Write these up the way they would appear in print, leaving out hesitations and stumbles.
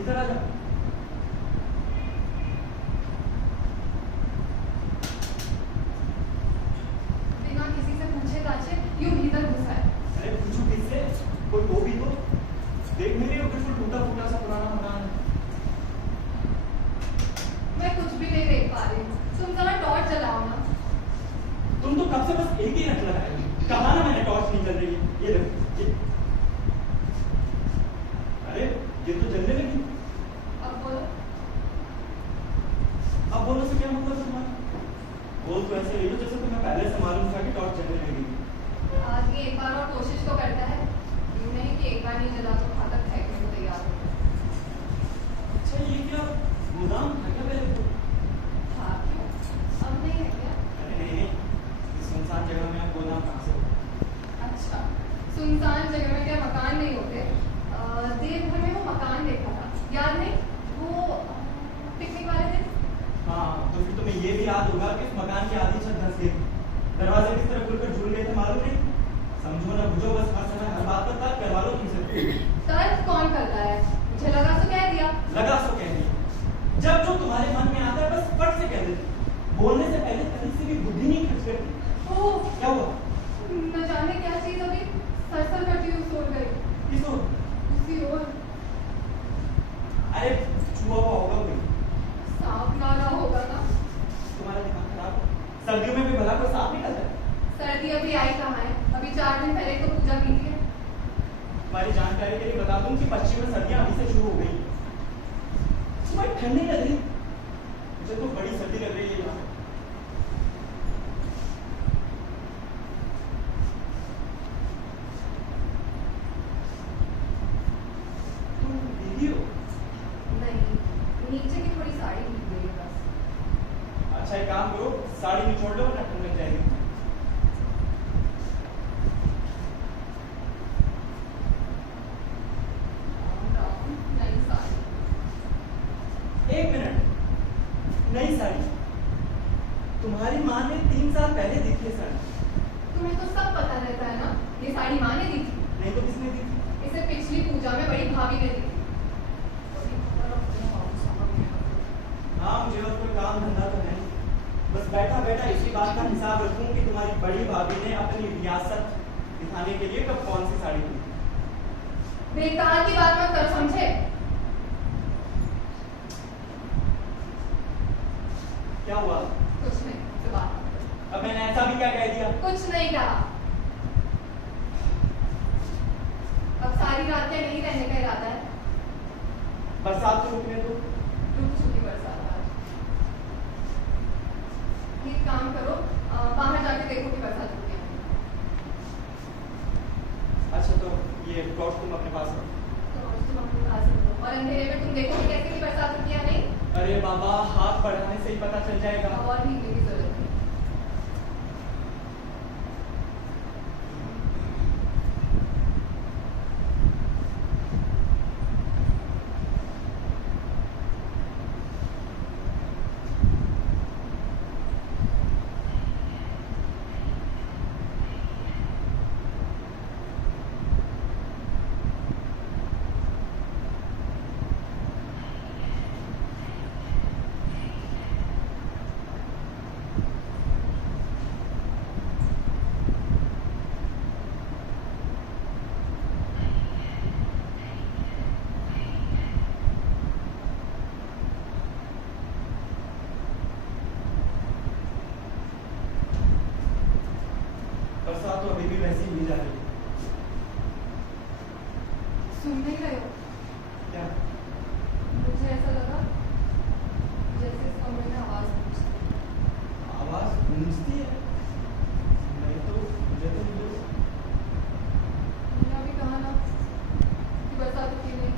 इधर आ जा। बिना किसी से पूछे ताछे यूं भीतर घुसा है। अरे पूछू किससे? कोई हो भी तो देख नहीं रही हो, बिल्कुल टूटा फूटा सा पुराना मकान है। मैं कुछ भी नहीं देख पा रही हूँ। तुम जरा टॉर्च जलाओ ना। तुम तो कब से बस एक ही रख लगाए हो। कहा ना मैंने टॉर्च नहीं जल रही है। ये देखो ये। अरे ये तो जलने लगी। अब बोलो। अब बोलो से क्या मतलब तुम्हारा? बोल तो ऐसे रही हो जैसे तुम्हें पहले से मालूम था कि टॉर्च जलने लगेगी। आदमी एक बार और कोशिश तो करता है, यूं नहीं कि एक बार नहीं जला तो फाटक फेंकने को तैयार हो। अच्छा ये क्या गोदाम था क्या पहले तो? हाँ क्यों? अब नहीं है क्या? अरे नहीं, इस सुनसान जगह में अब गोदाम कहाँ से हो? अच्छा, सुनसान जगह में क्या मकान नहीं होते? देव भर में वो मकान देखा था, याद नहीं? वो पिकनिक वाले दिन। हाँ तो फिर तुम्हें ये भी याद होगा कि इस मकान की आधी छत धंस गई। दरवाजे किस तरह खुलकर झूल गए थे मालूम नहीं? समझो ना बुझो, बस हर समय हर बात पर तर्क करवा लो तुमसे। तर्क कौन करता है? मुझे लगा तो कह दिया। लगा सो कह दिया। जब जो तुम्हारे मन में आता है बस फट से कह देते। बोलने से पहले कहीं से भी बुद्धि नहीं खर्च करती। ओह, क्या हुआ? न जाने क्या चीज अभी सरसर करती हुई सो गई। किस ओर? उसी ओर। अरे छुआ हुआ होगा कोई। सांप ना रहा होगा ना? तुम्हारा दिमाग खराब है। सर्दियों में भी भला कोई सांप निकलता है? सर्दी अभी आई कहाँ है? अभी 4 दिन पहले तो पूजा की थी। तुम्हारी जानकारी के लिए बता दूं कि पश्चिम में सर्दियां अभी से शुरू हो गई। तुम्हारी ठंड नहीं लग रही? मुझे तो बड़ी सर्दी लग रही है यहाँ पे। तुम दीदी हो? नहीं, नीचे की थोड़ी साड़ी भीग गई है बस। अच्छा एक काम करो, साड़ी निचोड़ लो वरना ठंड लग जाएगी। नई साड़ी। एक मिनट, नई साड़ी? तुम्हारी माँ ने 3 साल पहले दी थी साड़ी। तुम्हें तो सब पता रहता है ना? ये साड़ी माँ ने दी थी। नहीं तो किसने दी थी? इसे पिछली पूजा में बड़ी भाभी ने दी थी। हाँ मुझे और कोई काम धंधा तो है नहीं। बस बैठा बैठा इसी बात का हिसाब रखूं कि तुम्हारी बड़ी भाभी ने अपनी रियासत दिखाने के लिए कब कौन सी साड़ी दी। बेकार की बात मत कर, समझे? क्या हुआ? कुछ नहीं, तो बात मत करो। अब मैंने ऐसा भी क्या कह दिया? कुछ नहीं कहा। अब सारी रात क्या नहीं रहने का इरादा है? बरसात तो रुकने दो। रुक चुकी बरसात आज। एक काम करो, बाहर जाके देखो कि बरसात रुकी है। अच्छा तो ये टॉर्च तुम अपने पास रखो। तो तुम अपने पास रखो और अंधेरे में तुम देखो कि कैसे की बरसात रुकी है नहीं। अरे बाबा हाथ बढ़ाने से ही पता चल जाएगा। और भीगने की जरूरत नहीं। बरसात तो अभी भी वैसी ही जा रही है। सुन नहीं रहे हो? क्या? मुझे ऐसा लगा जैसे इस कमरे में आवाज पहुंचती है। आवाज गूंजती है? नहीं तो मुझे तो नहीं। तुमने अभी कहा ना कि बरसात रुकी नहीं।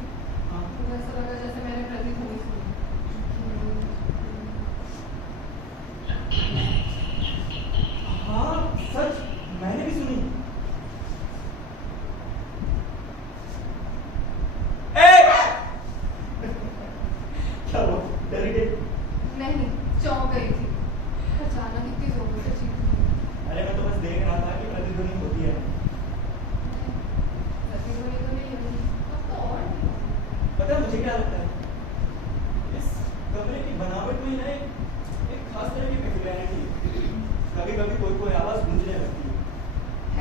हाँ मुझे ऐसा लगा जैसे मैंने प्रतिध्वनि सुनी। हाँ सच, मैंने भी सुनी। क्या हुआ? डर गई? नहीं, चौंक गई थी। अचानक इतनी जोरों से चीखी। अरे मैं तो बस देख रहा था कि प्रतिध्वनि होती है। प्रतिध्वनि तो नहीं हुई। अब तो और नहीं। पता है मुझे क्या लगता है? कोई कोई आवाज गूंजने लगती है।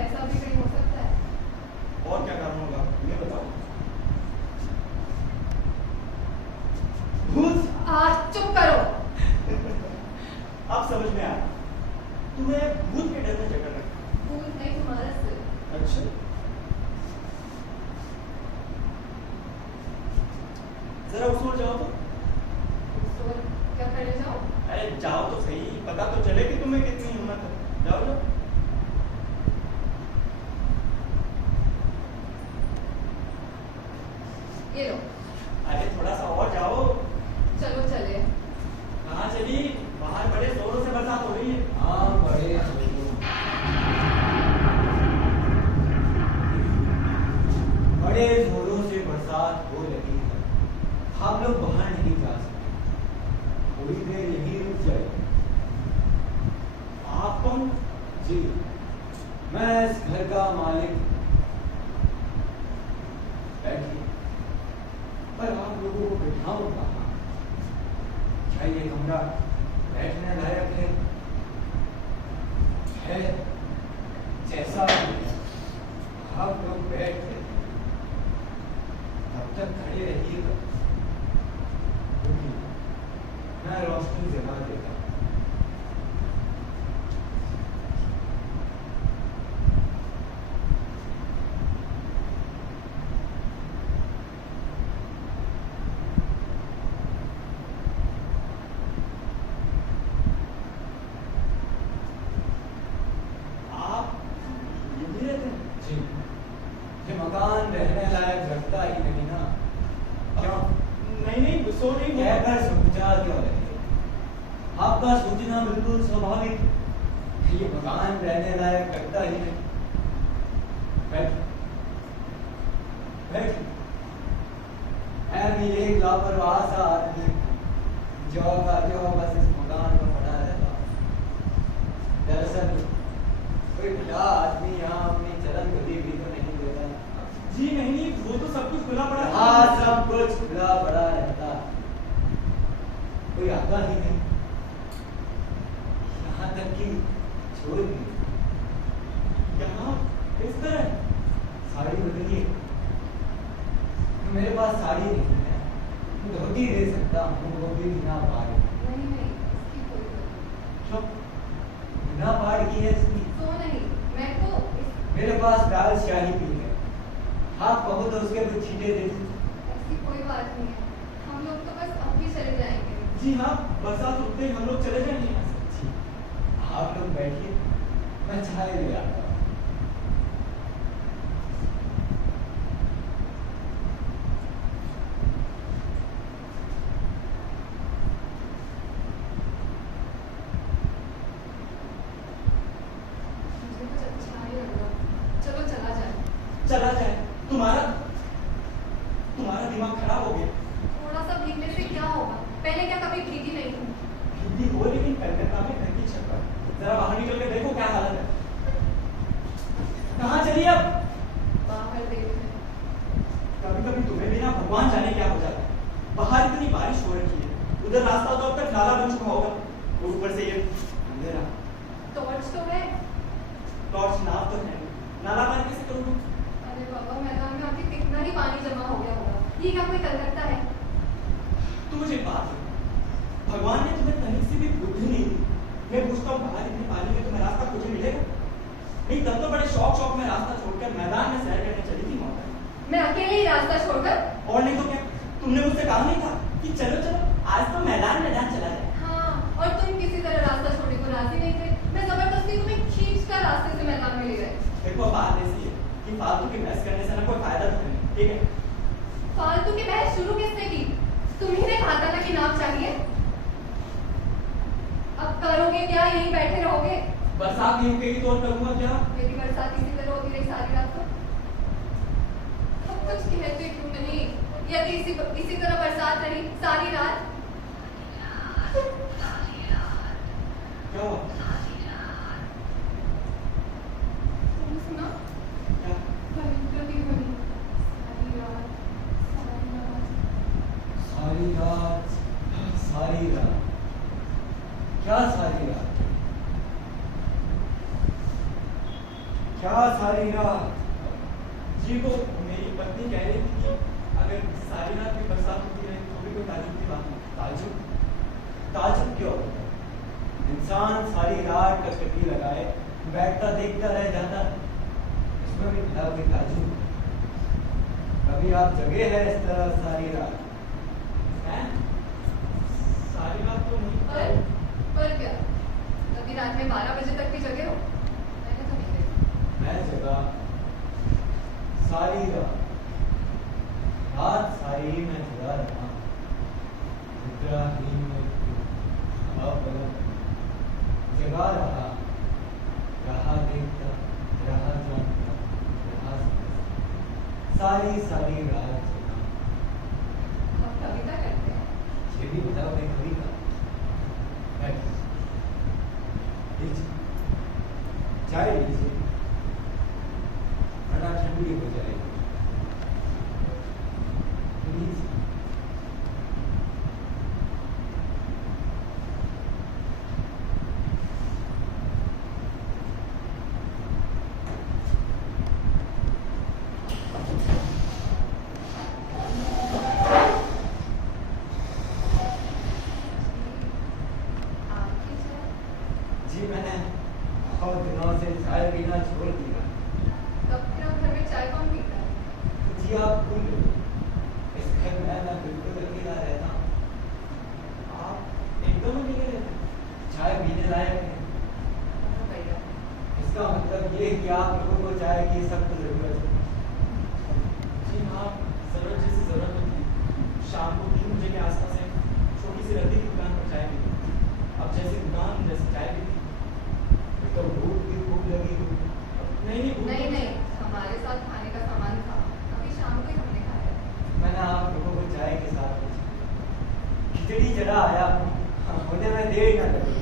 ऐसा भी कहीं हो सकता है? और क्या कारण होगा ये बताओ। भूत। आज चुप करो। अब समझ में आया, तुम्हें भूत के डर में जकड़ रखा। भूत नहीं, तुम्हारा सिर। अच्छा, जरा उस ओर जाओ तो। उस ओर क्या करने जाओ? अरे जाओ तो सही, पता तो चले कि तुम्हें कितनी हिम्मत है। जाओ जाओ। ये लो। अरे थोड़ा सा और जाओ। चलो चले। कहाँ चली? बाहर बड़े जोरों से बरसात हो रही है। हाँ बड़े बड़े जोरों से बरसात हो रही है। हम लोग बाहर नहीं जा सकते, थोड़ी देर यहीं रुक जाए। आप कौन? जी, मैं इस घर का मालिक। बैठिए। पर आप लोगों को बिठाऊं कहाँ? क्या ये कमरा बैठने लायक है? जैसा भी है, आप लोग बैठ के तब तक खड़े रहिएगा, क्योंकि मैं रोशनी जगा देता हूं। आप यहीं रहते हैं? जी, ये मकान रहने लायक रखता ही नहीं ना। क्यों? नहीं नहीं, सो नहीं हुआ। कहकर सोचा क्यों रहे? आपका सोचना बिल्कुल स्वाभाविक है। ये मकान रहने लायक रखता ही नहीं। बैठ बैठ। मैं भी एक लापरवाह सा आदमी हूं, जो का जो बस इस मकान में पड़ा रहता। दरअसल कोई खुला आदमी यहाँ अपनी चलन गति भी तो नहीं देता। जी नहीं नहीं, वो तो सब कुछ खुला पड़ा था। हाँ, सब कुछ खुला पड़ा रहता, कोई आता ही नहीं। यहाँ तक कि छोड़ भी। यहाँ इस तरह साड़ी बदलिए। मेरे पास साड़ी नहीं है, धोती दे सकता हूँ, वो भी बिना पाड़। नहीं नहीं, इसकी कोई जरूरत नहीं। क्यों? बिना पाड़ की है इसकी? तो नहीं, मैं तो मेरे पास दाल शाही भी है, आप कहो तो उसके कुछ छींटे दे दूं। ऐसी कोई बात नहीं है। हम लोग तो बस अभी चले जाएंगे। जी हाँ, बरसात रुकते ही हम लोग चले जाएंगे यहाँ से। जी, आप लोग बैठिए, मैं चाय ले आता हूँ। मुझे कुछ अच्छा नहीं लग रहा। चलो चला जाए। चला जाए? तुम्हारा तुम्हारा दिमाग खराब हो गया। थोड़ा सा भीगने से क्या होगा? पहले क्या कभी भीगी नहीं हूँ। हिंदी हो लेकिन कलकत्ता में घर की छत पर। जरा बाहर निकल के देखो क्या हालत है। कहाँ चली अब? बाहर देखने। कभी कभी तुम्हें भी ना भगवान जाने क्या हो जाता है। बाहर इतनी बारिश हो रखी है, उधर रास्ता तो अब तक नाला बन चुका होगा, और ऊपर से ये अंधेरा। टॉर्च तो है। टॉर्च नाव तो है, नाला पार कैसे करोगे? अरे बाबा, मैदान में आके कितना ही पानी जमा हो गया होगा। ये क्या कोई कलकत्ता है? तो मुझे एक बात है, भगवान ने तुम्हें कहीं से भी बुद्धि नहीं दी। मैं पूछता हूँ बाहर इतने पानी में तुम्हें रास्ता खुद ही मिलेगा? नहीं, तब तो बड़े शौक में रास्ता छोड़कर मैदान में सैर करने चली थी मौका। मैं अकेले ही रास्ता छोड़कर? और नहीं तो क्या, तुमने मुझसे कहा नहीं था कि चलो चलो आज तो मैदान चला जाए। हाँ, और तुम किसी तरह रास्ता छोड़ने को राजी नहीं थे। मैं जबरदस्ती तुम्हें खींचकर रास्ते से मैदान में ले गए। देखो बात ऐसी है कि फालतू की बहस करने से ना कोई फायदा तो नहीं, ठीक है? फालतू की बहस शुरू किसने की? तुम्ही ने कहा था ना कि नाव चाहिए। अब करोगे क्या? यहीं बैठे रहोगे? बरसात नहीं रुकेगी तो और करूंगा क्या? मेरी बरसात इसी तरह होती रही सारी रात तो। अब कुछ कहते क्यों नहीं? यदि इसी तरह बरसात रही सारी रात। क्या हुआ? तुमने सुना? क्या? भयंकर ही ध्वनि। सारी रात, सारी रात। सारी रात, सारी रात, क्या सारी रात? क्या सारी रात? जी वो मेरी पत्नी कह रही थी कि अगर सारी रात भी बरसात होती रहे तो भी कोई ताजुब की बात नहीं। ताजुब? ताजुब क्यों? इंसान सारी रात कटकटी लगाए बैठता देखता रह जाता, इसमें भी भला कोई ताजुब? कभी आप जगे हैं इस तरह सारी रात? हैं? सारी रात तो नहीं। पर क्या कभी रात में 12 बजे तक भी जगे हो? मैंने तो नहीं देखा। मैं जगा सारी रात, रात सारी मैं जगा रहा, निद्रा ही में अपलक जगा रहा, रहा देखता, रहा जानता, रहा समझता, सारी सारी रात जगा। हम कविता करते हैं। ये भी बताओ मैं कभी का लीजिए, चाय लीजिए वरना ठंडी हो जाएगी। लीजिए। आपकी चाय? जी मैंने बहुत दिनों से चाय पीना छोड़ दिया। तब फिर हम घर में चाय कौन पीता है? जी आप भूल गए, इस घर में मैं बिल्कुल अकेला रहता हूँ। आप एकदम अकेले रहते हैं? चाय पीने लायक है। हाँ, बढ़िया। इसका मतलब ये कि आप लोगों को चाय की सख्त जरूरत है। जी हाँ, जरूरत जैसी जरूरत होती है। शाम को 3 बजे के आसपास एक छोटी सी रद्दी की दुकान पर चाय पीती। अब जैसी दुकान जैसे चाय पीती। एक तो भूख भी खूब लगी हुई। नहीं भूख नहीं तो- नहीं, हमारे साथ खाने का सामान था, अभी शाम को ही हमने खाया। मैंने आप लोगों को चाय के साथ खिचड़ी चढ़ा आया हूँ, होने में देर न लगे।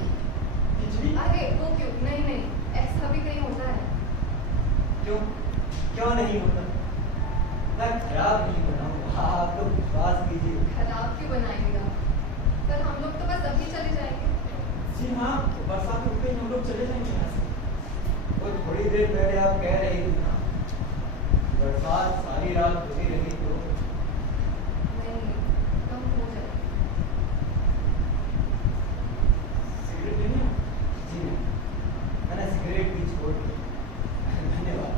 खिचड़ी? अरे वो क्यों? नहीं नहीं, ऐसा भी कहीं होता है? क्यों? क्यों नहीं होता? मैं खराब नहीं बनाऊंगा, आप तो विश्वास कीजिए। खराब क्यों बनाएंगे आप? पर हम लोग तो बस अभी चले जाएंगे। जी हाँ, बरसात रुक गई, हम लोग चले जाएंगे यहाँ से। वो थोड़ी देर पहले आप कह रही थी ना, बरसात सारी रात होती रही तो नहीं, कम हो जाए। सिगरेट लेनी है? जी नहीं, मैंने सिगरेट भी छोड़ दी। धन्यवाद।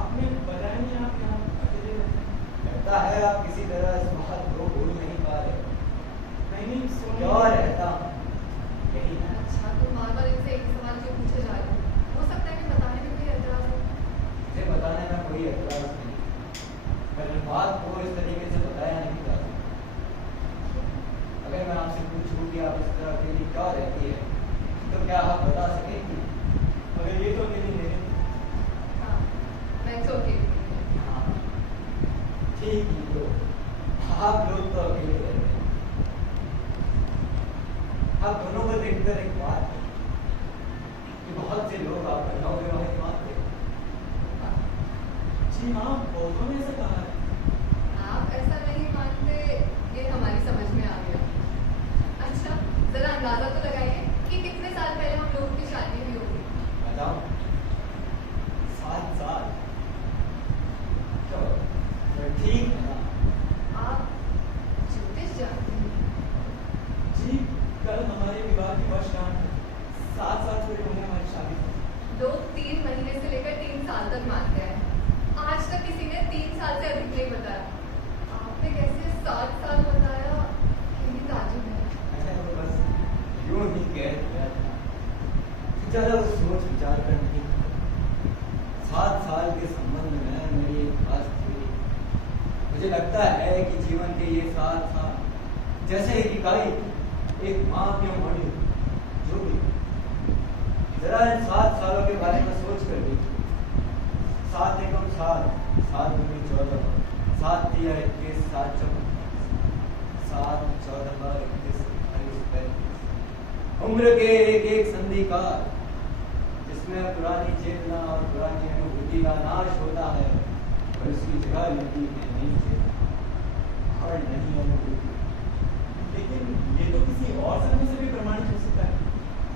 आपने बताया नहीं आप यहाँ अकेले रहते हैं। लगता है आप किसी तरह इस बात को भूल नहीं पा रहे। नहीं सुन क्यों रहता हूँ यही है। अच्छा, तो बार-बार इनसे एक ही सवाल क्यों पूछे जा रहे हो? हो सकता है कि बताने में कोई एतराज हो। इसे बताने में कोई एतराज नहीं, पर बात को इस तरीके से बताया नहीं जा सकता। अगर मैं आपसे पूछूं कि आप इस तरह अकेली क्यों रहती है, तो क्या आप बता सकेंगी? अगर ये तो अकेले नहीं है। हाँ, मैं तो अकेली हूँ। हाँ, ठीक ही तो, आप लोग तो अकेले रहते हैं। आप दोनों को देखकर एक बात है कि बहुत से लोग आप अविवाहित मानते हैं। जी हाँ, बहुतों ने ऐसा कहा है। आप ऐसा नहीं मानते, ये हमारी समझ में आ गया। अच्छा, जरा अंदाजा तो लगाइए कि कितने साल पहले हम लोगों की शादी हुई होगी। बताओ। 7 साल? चलो ठीक है ना। आप ज्योतिष जानते हैं? जी कल हमारे विवाह की वर्षगांठ है। 7 साल पूरे होने हमारी शादी को। लोग 3 महीने से लेकर 3 साल तक मानते हैं। आज तक किसी ने 3 साल से अधिक नहीं बताया। आपने कैसे 7 साल बताया? यही ताजुब है। मैंने तो बस यूं ही कह दिया था, ज़्यादा सोच विचार कर नहीं। 7 साल के संबंध में मेरी एक खास थी। मुझे लगता है कि जीवन के ये 7 साल जैसे एक इकाई, एक माँ के मॉड्यूल, जो भी। जरा इन 7 सालों के बारे में सोच कर देखिए। 7 एकम 7, 7 दूनी 14, 7 तिया 21, 7 चौका 7, 14, 21, 28, 35। उम्र के एक एक संधि काल, जिसमें पुरानी चेतना और पुरानी अनुभूति का नाश होता है और उसकी जगह लेती है नई चेतना और नई अनुभूति। लेकिन ये तो किसी और समय से भी प्रमाणित हो सकता है।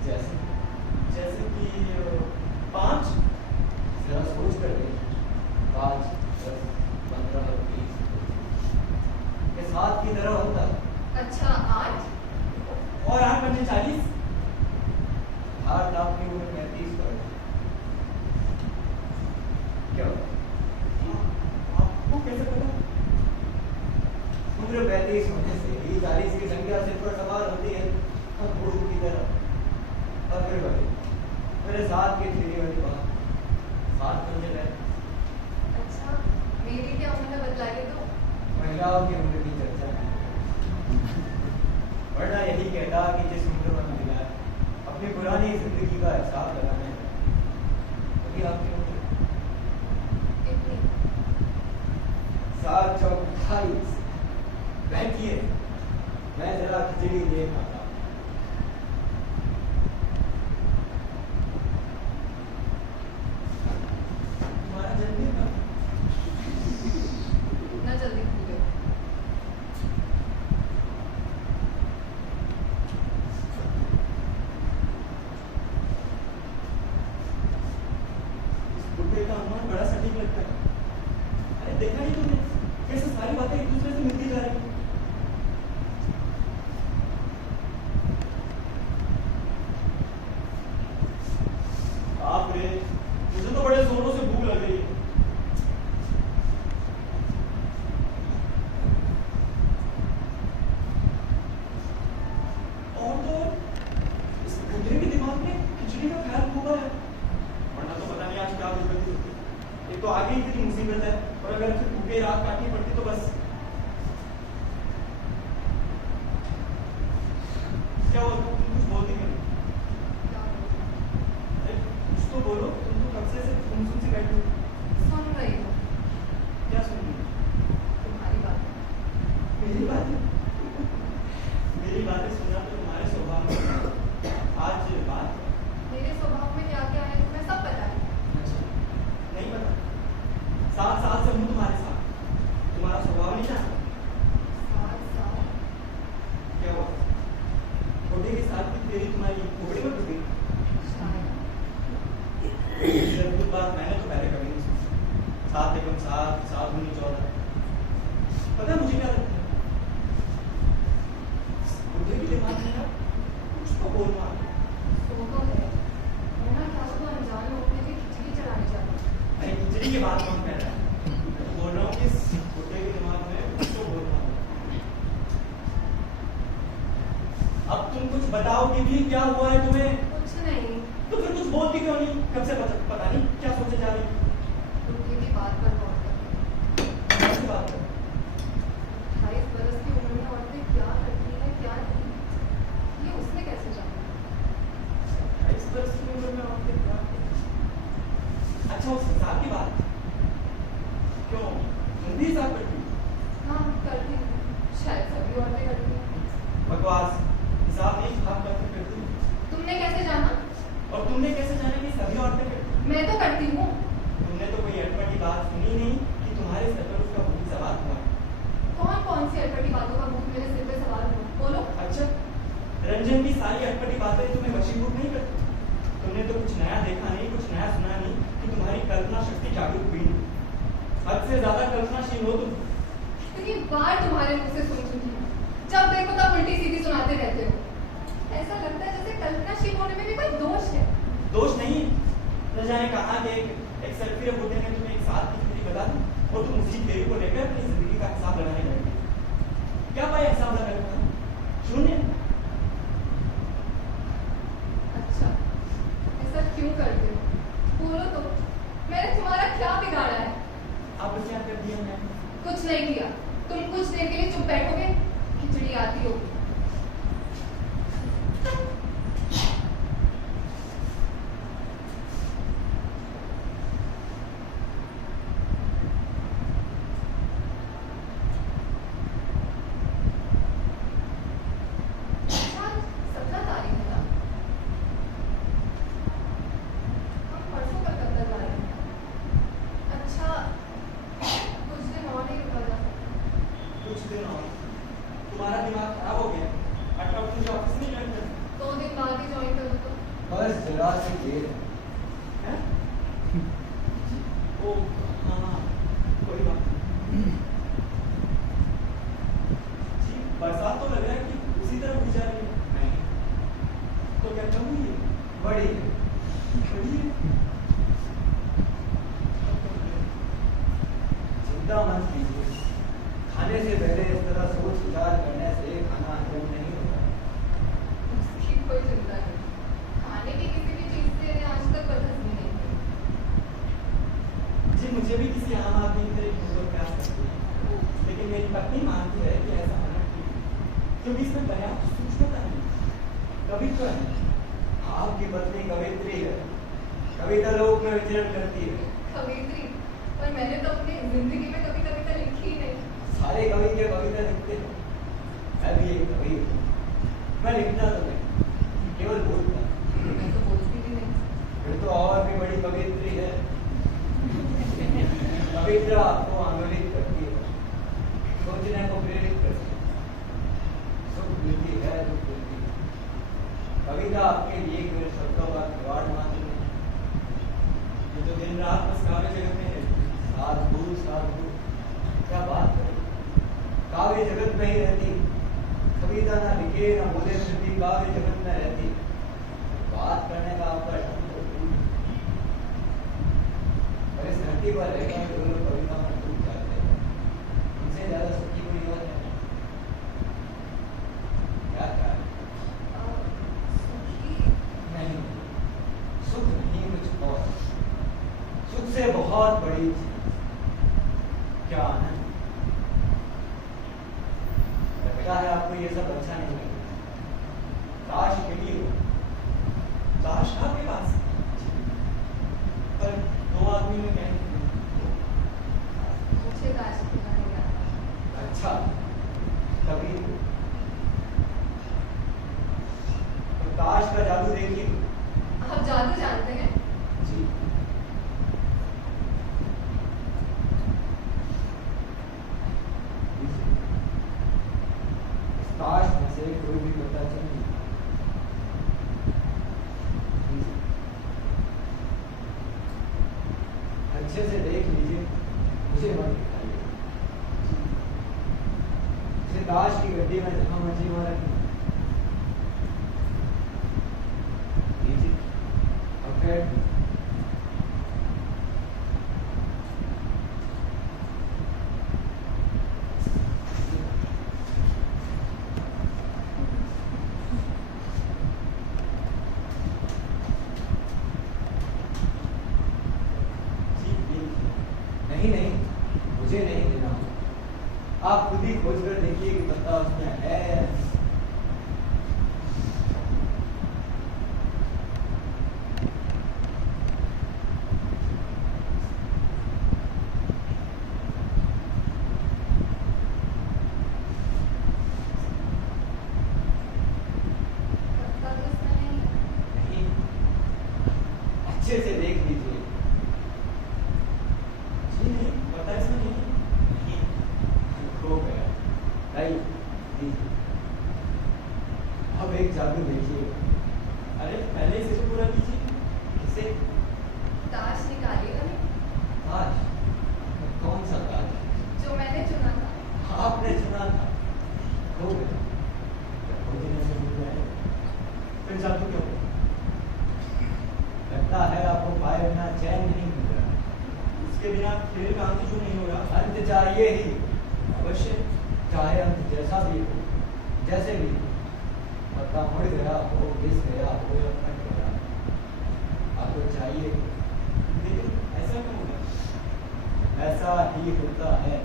जैसे जैसे कि बनने 40। हार्ट आपकी उम्र 35 पर है। क्या हुआ? आपको कैसे पता? उम्र 35 होने से ही 40 की संख्या सिर पर सवार होती है, अब बूढ़ की तरह। और फिर भाई मेरे साथ की थी वाली बात, 7 बजे पहले अच्छा, मेरी क्या उम्र बतलाइए तो। महिलाओं की उम्र की चर्चा है, वरना यही कहता कि जिस उम्र में महिला अपनी पुरानी जिंदगी का हिसाब लगाने में, वही आपकी उम्र कितनी? 7 चौक 28। बैठिए, मैं जरा खिचड़ी ले खाता हूं। तुम्हारा जन्मदिन कब? इतना जल्दी भूल गए? इस बुड्ढे का अनुमान बड़ा सटीक लगता है। अरे देखा नहीं तुमने कैसे सारी बातें एक दूसरे से मिलती जा रही हैं? बाप रे, मुझे तो बड़े जोरों से भूख लग रही है। और तो और, इस बुड्ढे के दिमाग में खिचड़ी का ख्याल खूबा है, वरना तो पता नहीं आज क्या दुर्गति होती। एक तो आगे इतनी मुसीबत है, और अगर फिर भूखे रात काटनी पड़ती तो बस। क्या हुआ, तुम कुछ बोलती क्यों नहीं? क्या बोलूं? अरे कुछ तो बोलो, तुम तो कब से ऐसे गुमसुम सी बैठी हो। सुन रही हूँ क्या सुन रही हो? तुम्हारी बात। मेरी बातें मेरी बातें सुनना तो तुम्हारे स्वभाव में है। आज बात मेरे स्वभाव में क्या क्या है तुम्हें सब पता है। नहीं पता। 7 साल से हूँ तुम्हारे साथ, तुम्हारा स्वभाव नहीं जानता। 7 साल? क्या हुआ, छोटे के साथ भी तेरी तुम्हारी खोपड़ी में टूटी? शायद। कुछ बात मैंने तो पहले कभी नहीं सुनी। 7 एकम 7, 7 दूनी 14। पता है मुझे क्या लगता है, बुढ़े के दिमाग में ना कुछ तो बोलना है। तो है होना क्या तो अनजान लोग के लिए खिचड़ी चढ़ाने जाता। अरे खिचड़ी की बात कौन कह रहा है? मैं तो बोल रहा हूँ कि इस बुढ़े के दिमाग में कुछ तो बोलना है। अब तुम कुछ बताओगे भी, क्या हुआ है तुम्हें? कुछ नहीं। तो फिर कुछ बोलती क्यों नहीं? कब से पता नहीं क्या सोचे जा रही? बुढ़े की बात पर गौर करते। कैसी बात है? 28 बरस की उम्र में औरतें क्या करती हैं क्या नहीं, ये उसने कैसे जाना? 28 वर्ष की उम्र में औरतें क्या? अच्छा, उस हिसाब की बात क्यों, तुम भी हिसाब करती हो? हाँ करती हूँ, शायद सभी औरतें करती हैं। बकवास, हिसाब नहीं हिसाब करके करती हो। तुमने कैसे जाना? और तुमने कैसे जाना कि सभी औरतें करती हैं? मैं तो करती हूँ। तुमने तो कोई अटपटी बात सुनी नहीं कि तुम्हारे सर पर उसका भूत सवार हुआ है। कौन कौन सी अटपटी बातों का भूत मेरे सिर पे सवार हुआ? बोलो। अच्छा, रंजन की सारी अटपटी बातें तुम्हें वशीभूत नहीं करती? तुमने तो कुछ नया देखा नहीं, कुछ नया सुना नहीं कि तुम्हारी कल्पना शक्ति जागरूक हुई नहीं। हद से ज्यादा कल्पनाशील हो तुम। कितनी बार तुम्हारे मुंह से सुन चुकी हूँ, जब देखो तब उल्टी सीधी सुनाते रहते हो। ऐसा लगता है जैसे कल्पनाशील होने में भी कोई दोष है। दोष नहीं, न जाने कहा कि एक सरफिरे बुड्ढे ने तुम्हें एक साथ की खिचड़ी बता दी और तुम उसी खेल को लेकर अपनी जिंदगी का हिसाब लगाने लगे। क्या पाया हिसाब लगाने का? शून्य। अच्छा, ऐसा क्यों करते हो? बोलो तो, मैंने तुम्हारा क्या बिगाड़ा है? अब क्या कर दिया मैंने? कुछ नहीं किया। तुम कुछ देर के लिए चुप बैठोगे, खिचड़ी आती होगी। अच्छा, 17 तारीख है ना? हम परसों कलकत्ता जा रहे हैं। अच्छा, कुछ दिन और नहीं रुका जा सकता? कुछ दिन और? तुम्हारा दिमाग खराब हो गया? अटक मुझे ऑफिस नहीं ज्वाइन कर? 2 दिन बाद ही ज्वाइन करूँ तो? बस जरा सी देर है। हैं? ओ हाँ, कोई बात नहीं। जी, बरसात तो लग रहा है कि उसी तरफ भी जा रही है। नहीं, तो क्या कम हुई है? बड़ी बड़ी है? चिंता मत कीजिए, खाने से पहले इस तरह सोच विचार करने से खाना हजम नहीं होता। उसकी कोई चिंता नहीं। खाने की किसी भी चीज से आज तक बदहजमी नहीं हुई। जी मुझे भी किसी आम आदमी की तरह घूर प्यास करती है, लेकिन मेरी पत्नी मानती है कि ऐसा होना ठीक है, क्योंकि इसमें पर्याप्त सूक्ष्मता नहीं, कवित्व है। आपकी पत्नी कवित्री है, कविता लोक में विचरण करती है। कवित्री? पर मैंने तो अपनी जिंदगी में कभी कविता लिखी ही नहीं। सारे कवि के कविता लिखते हैं, मैं भी एक कवि हूँ। मैं लिखता तो नहीं, केवल बोलता। मैं तो बोलती भी नहीं। फिर तो और भी बड़ी कवित्री है। कविता आपको आंदोलित करती है, सोचने को प्रेरित करती है, सुख मिलती है, दुख मिलती है। कविता आपके लिए केवल शब्दों का खिलवाड़ मात्र नहीं, ये तो दिन रात बस काव्य जगत में रहती है। साधु साधु क्या बात करें, काव्य जगत में ही रहती, कविता ना लिखे ना बोले फिर भी काव्य जगत में रहती। बात करने का आपका ढंग तो भूल। और इस धरती पर रहकर जो लोग कविता में डूब जाते हैं, उनसे ज्यादा सुखी कोई और है? क्या क्या है? सुखी? नहीं, सुख नहीं कुछ और, सुख से बहुत बड़ी चीज क्या आनंद। लगता है आपको ये सब अच्छा नहीं लगता, काश मिली हो। लाश आपके पास, पर दो आदमी में क्या है? मुझे दाज खेलना नहीं आता। अच्छा कभी तो काश का जादू देखिए। आप जादू जानते हैं? जी इस काश में से कोई भी पता चल नहीं। अच्छे से देख लीजिए, मुझे मत दिखाइए। इसे ताश की गड्डी में जहां मर्जी वहां रखिए। लीजिए, अब बैठ लीजिए। जी देखिए, नहीं नहीं, मुझे नहीं देना, आप खुद ही खोज कर देखिए कि पत्ता उसमें है या नहीं। पता तो इसमें नहीं है। नहीं, अच्छे से देख लीजिए। जी नहीं पता इसमें नहीं है। नहीं, खो गया। नहीं, लीजिए। अब एक जादू देखिए। अरे पहले इसे तो पूरा कीजिए। किसे? ताश निकालिएगा नहीं? ताश? कौन सा ताश? जो मैंने चुना था। आपने चुना था, खो गया। खोजने से मिल जाए, फिर जादू क्या हुआ? लगता है आपको पाए बिना चैन नहीं मिल रहा। इसके बिना खेल का अंत जो नहीं हो रहा। अंत चाहिए ही, अवश्य। चाहे अंत जैसा भी हो, जैसे भी हो। पत्ता मुड़ गया हो, घिस गया हो या फट गया, आपको चाहिए। लेकिन ऐसा क्यों होगा? ऐसा ही होता है,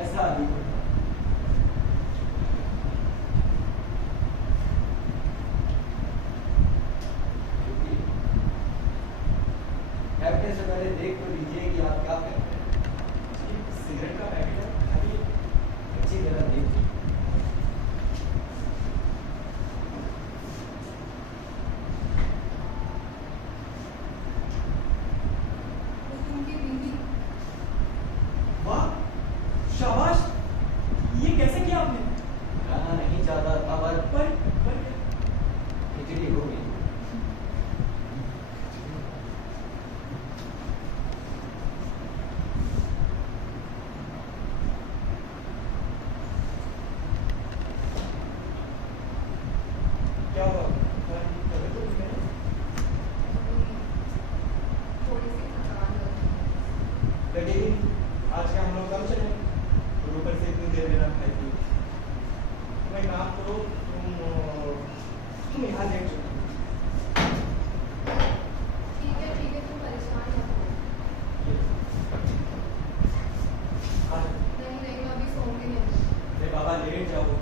ऐसा ही होता है। बैठने से पहले देख तो लीजिए कि आप क्या कहते हैं। जी सिगरेट का पैकेट है, खाइए। अच्छी तरह देखिए। उनकी बीवी। वाह शाबाश, तुम यहाँ लेट जाओ। ठीक है, तुम परेशान मत हो। आ जाओ। नहीं नहीं, मैं अभी सोऊंगी नहीं। अरे बाबा लेट जाओ,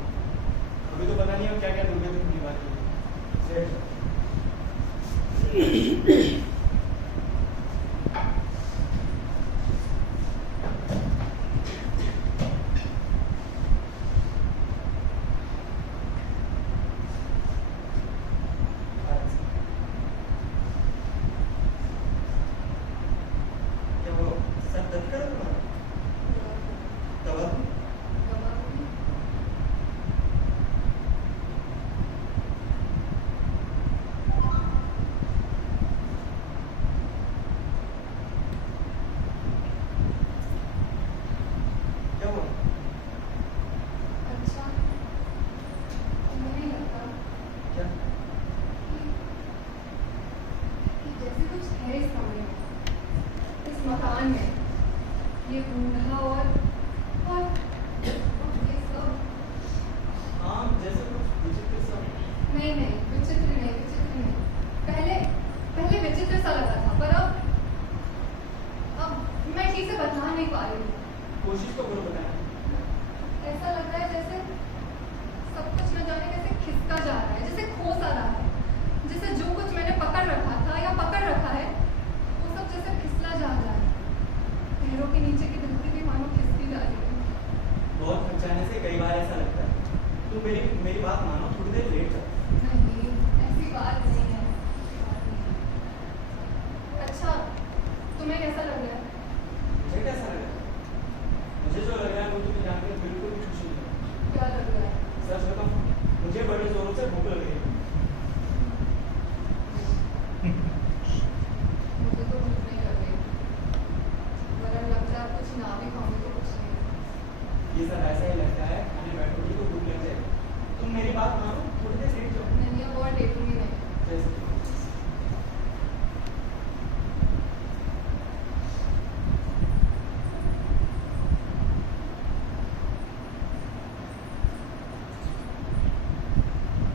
अभी तो पता नहीं हो क्या क्या दोगे तुम बात की। लेट जाओ। क्या वो सर दर्द कर रहा है तुम्हारा? दवा दूं? दवा दूँ? क्या हुआ? अच्छा, तुम्हें नहीं लगता क्या? कि जैसे कुछ है इस कमरे में, इस मकान में, ये बूढ़ा और ये सब। हाँ जैसे कुछ विचित्र सा। नहीं नहीं, विचित्र नहीं। पहले विचित्र सा लगा था, पर अब मैं ठीक से बता नहीं पा रही हूँ। कोशिश तो करो बताने। ऐसा लग रहा है जैसे सब कुछ न जाने कैसे खिसका जा रहा है, जैसे खो सा रहा है, जैसे जो कुछ मैंने पकड़ रखा था या पकड़ रखा है वो सब जैसे फिसला जा रहा है। पैरों के नीचे की धरती भी मानो खिसकी जा रही है। बहुत थक से कई बार ऐसा लगता है। तुम मेरी बात मानो, थोड़ी देर लेट जाओ। नहीं, ऐसी बात नहीं है। अच्छा, तुम्हें कैसा लग रहा है? मुझे कैसा लग रहा है? मुझे जो लग रहा है वो तुम्हें जानकर बिल्कुल भी खुशी नहीं है। क्या लग रहा है? सच बताऊं, मुझे बड़े जोरों से भूख लग रही है। मुझे तो भूख नहीं लग रही, वरन लगता है कुछ ना भी खाऊंगी तो कुछ नहीं। ये सब ऐसा ही लगता है, खाने बैठोगी तो भूख लग जाएगी। तुम मेरी बात मानो, थोड़ी देर लेट जाओ। नहीं, अब और लेटूंगी नहीं। जैसे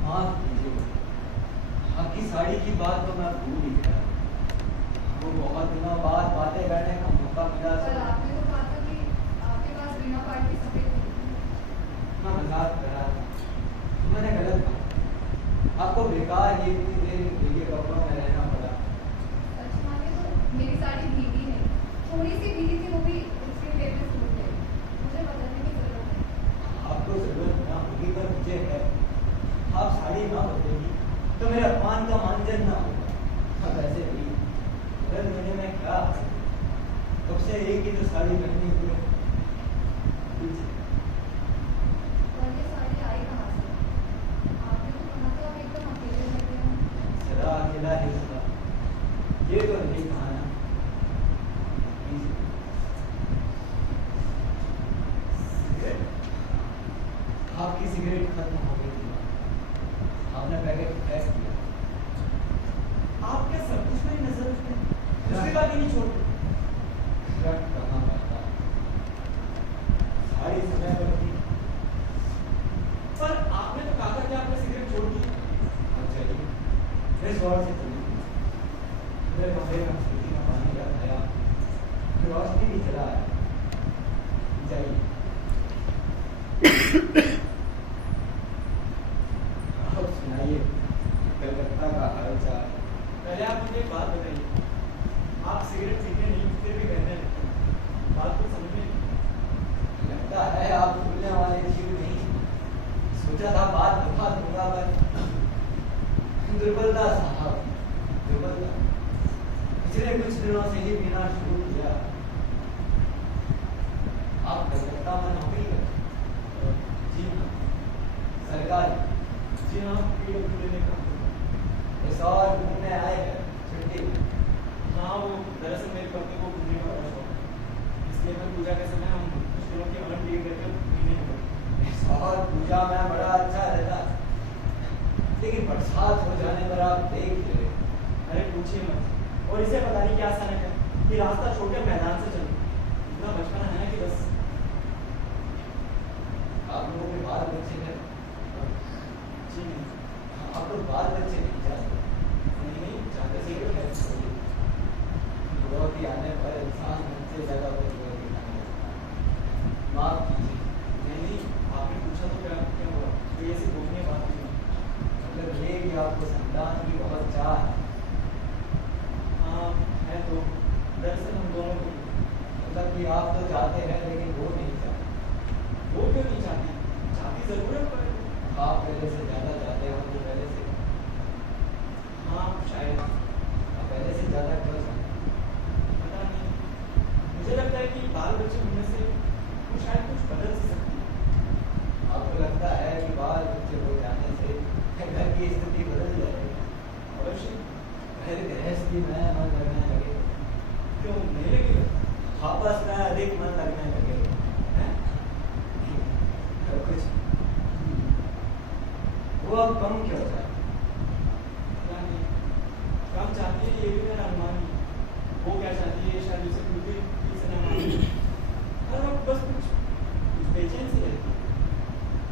माफ कीजिए, आपकी साड़ी की बात तो मैं भूल ही गया। वो बहुत दिनों बाद बातें करने का मौका मिला पर तो आपने तो कहा था कि आपके पास बिना पार्ट की सफेद थी। मैं मजाक कर रहा था, मैंने गलत कहा। आपको बेकार ये इतनी देर भीगे कपड़ों में रहना पड़ा। सच माने तो मेरी साड़ी भीगी नहीं, थोड़ी सी भीगी थी, वो भी इसके पेट में सूख गई। मुझे बदलने की जरूरत है। आपको जरूरत ना होगी पर मुझे है। आप साड़ी ना बदलेगी तो मेरे अपमान का मानजन ना होगा। अब ऐसे भी हर महीने में क्या है? कब से एक ही तो साड़ी पहनी हुई है। और ये साड़ी आई कहाँ से? आपने तो कहा था आप एकदम अकेले रहते हैं। सदा अकेला ही होगा, ये तो नहीं कहा ना। सिगरेट, आपकी सिगरेट खत्म हो गई थी। आपने पैकेट फेंक दिया। आप क्या सब कुछ मेरी नजर रखते हैं? उसके बाद ही नहीं छोड़ते। रख कहाँ पाता, सारी समय पर थी। पर आपने तो कहा था कि आपने सिगरेट छोड़ दी। अब चलिए, इस ओर से चलिए। मेरे कमरे में खिड़की में पानी रखाया, रोशनी भी चला है। जाइए। अब सुनाइए कलकत्ता का हालचाल। पहले आप मुझे एक बात बताइए, आप सिगरेट पीते नहीं फिर भी कहने लगते हैं। बात को समझ में नहीं। लगता है आप भूलने वाले जीव नहीं। सोचा था बात बता दूंगा पर दुर्बलता साहब, दुर्बलता। पिछले कुछ दिनों से ही पीना शुरू किया। आप कलकत्ता में नौकरी करते हैं? जी हाँ। सरकारी? जी हाँ, PWD में काम करता हूँ। इस और घूमने आए हैं छुट्टी में? हाँ, वो दरअसल मेरे पति को घूमने का बड़ा शौक है, इसलिए मैं पूजा के समय हम कुछ दिनों की अलग लीव लेकर घूमने निकलते हैं। इस और पूजा में बड़ा अच्छा रहता, लेकिन बरसात हो जाने पर आप देख ही रहे। अरे पूछिए मत। और इसे पता नहीं क्या सनक है कि रास्ता छोड़ के मैदान से चलो। इतना बचपना है कि बस। आप लोगों के बाल बच्चे हैं? जी नहीं। आप तो बाल बच्चे नहीं चाहते। नहीं चाहते से है युवा के आने पर इंसान बच्चे ज्यादा होते हुए दिखाने लगता है। माफ कीजिए। नहीं आपने पूछा तो क्या क्या हुआ, कोई ऐसी गोपनीय बात नहीं है। मतलब ये कि आपको संतान की बहुत चाह है। हाँ है तो, दरअसल हम दोनों को। मतलब कि आप तो चाहते हैं लेकिन वो नहीं चाहते। वो क्यों नहीं चाहती, चाहती जरूर है पर। आप पहले से ज्यादा चाहते हो तो पहले से। हाँ शायद, आप पहले से ज्यादा क्यों चाहते? पता नहीं, मुझे लगता है कि बाल बच्चे होने से वो शायद कुछ बदल सी सकती है। आपको लगता है कि बाल बच्चे हो जाने से घर की स्थिति बदल जाएगी? अवश्य। घर गृहस्थी में मन लगने लगे, क्यों नहीं लगेगा? आपस में अधिक मन लगने लगे हैं? और कुछ वो अब कम क्यों चाहते? यानी कम चाहती है ये भी मेरा अनुमान ही। वो क्या चाहती है शायद उसे खुद भी ठीक से ना मालूम। हर वक्त बस कुछ बेचैन सी रहती है।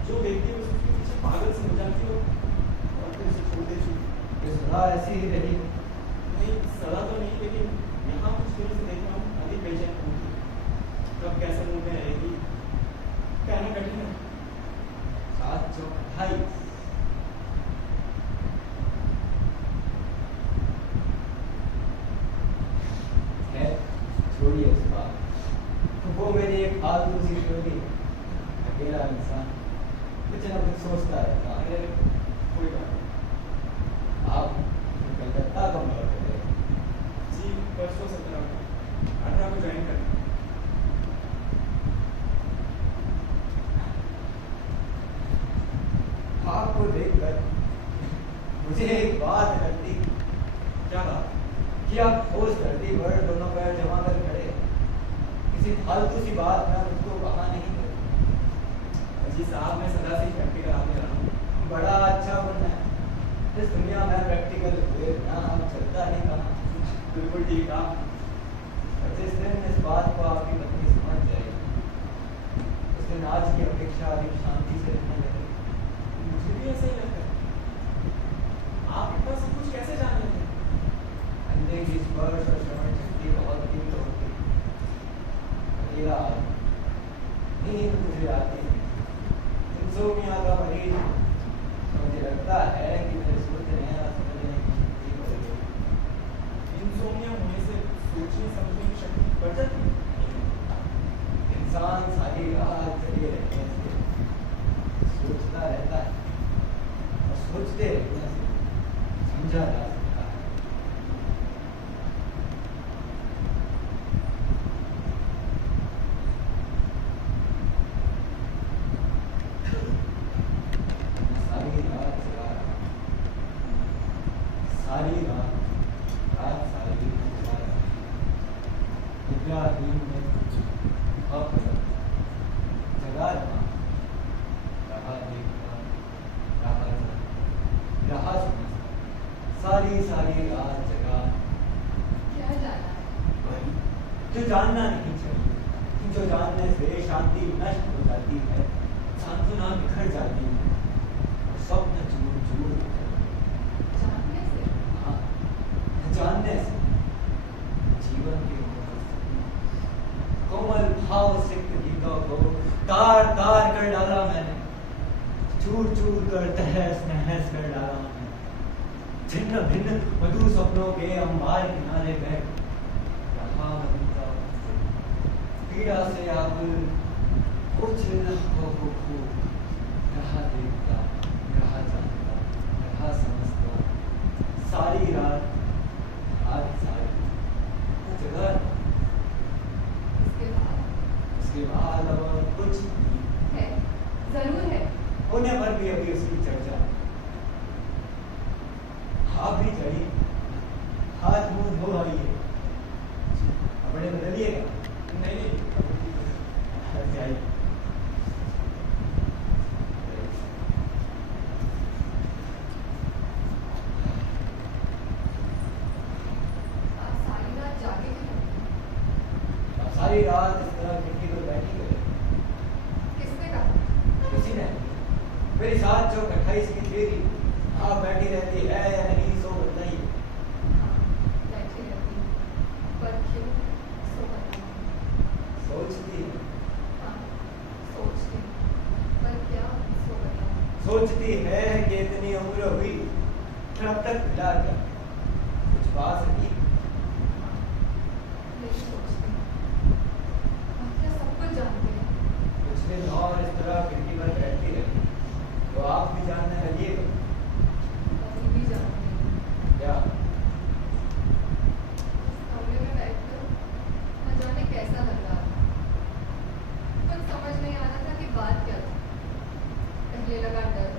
जो देखती है उसके पीछे पागल सी हो जाती है और फिर उसे छोड़ देती है। ये सदा ऐसी ही रही। नहीं सदा तो नहीं, लेकिन यहाँ कुछ दिनों से देख रहा हूँ अधिक बेचैन होती है। कब कैसे मुंह में रहेगी कहना कठिन है। 7 चौक 28। है छोड़िए उस बात। वो मेरी एक फालतू सी स्टोरी। अकेला इंसान कुछ ना कुछ सोचता रहता है। अरे कोई बात नहीं। आप कलकत्ता कब लौट गए? जी परसों 17 को 18 को ज्वाइन करना। आपको देखकर मुझे एक बात लगती क्या बात? कि आप ठोस धरती पर दोनों पैर जमा कर खड़े हैं। किसी फालतू सी बात में मुझको कहा नहीं करती। जी साहब मैं सदा से ही प्रैक्टिकल आते रहा हूँ। बड़ा अच्छा बनना है। इस दुनिया में प्रैक्टिकल हुए ना हम चलता ही कहाँ। बिल्कुल ठीक है। और जिस दिन इस बात को आपकी पत्नी समझ जाएगी उस दिन आज की अपेक्षा अधिक शांति से रहने लगेगी। मुझे भी ऐसा ही लगता है। आप इतना सब कुछ कैसे जान लेते हैं? अंधे की स्पर्श और श्रवण शक्ति बहुत तीव्र होती है। अकेला आदमी, नींद मुझे आती है। इंसोम्निया का मरीज तो मुझे लगता है कि मेरे सोचने और समझने की शक्ति बढ़ गई। इंसोम्निया होने से सोचने समझने की शक्ति बढ़ जाती है। इंसान सारी रात जगे रहने से सोचता रहता है और सोचते रहने से समझा जा सकता है। सारी रात जगा रहा, सारी रात सारी जगा रहा, निद्राहीन में जगा रहा, रहा देखता, रहा जगा, रहा समझता, सारी रात जगा। क्या जाना है? वही जो जानना नहीं चाहिए, जो जानने से शांति नष्ट हो जाती है, सांत्वना बिखर जाती है, स्वप्न चूर चूर हो जाते हैं। जानने से? हाँ, जानने से जीवन के कोमल भाव सिक्त गीतों को तार तार कर डाला मैंने, चूर चूर कर तहस नहस कर डाला मैंने। छिन्न भिन्न मधुर सपनों के अंबार किनारे बैठ रहा बनता पीड़ा से आकुल उछल हो खूब, रहा देखता, रहा जानता, रहा समझता, सारी रात सारी जगह। इसके बाद? उसके बाद अब और कुछ नहीं। है, जरूर है। होने पर भी अभी उसकी चर्चा। आप भी जाइए, हाथ मुंह धो आइए, कपड़े बदलिएगा। नहीं जाइए। आप सारी रात जागे क्यों? अब सारी रात इस तरह खिड़की पर बैठी गई। किसने कहा? किसी ने मेरी 7 चौक 28 की थी, आप बैठ फिर अब तक मिला क्या? कुछ बात नहीं। यही सोचती हूँ। आप क्या सब कुछ जानते हैं? कुछ दिन और इस तरह खिड़की पर बैठती रही तो आप भी जानने लगिएगा। अभी भी जानते हैं। क्या? इस कमरे में बैठकर न जाने कैसा लग रहा था। कुछ समझ नहीं आ रहा था कि बात क्या थी। पहले लगा डर,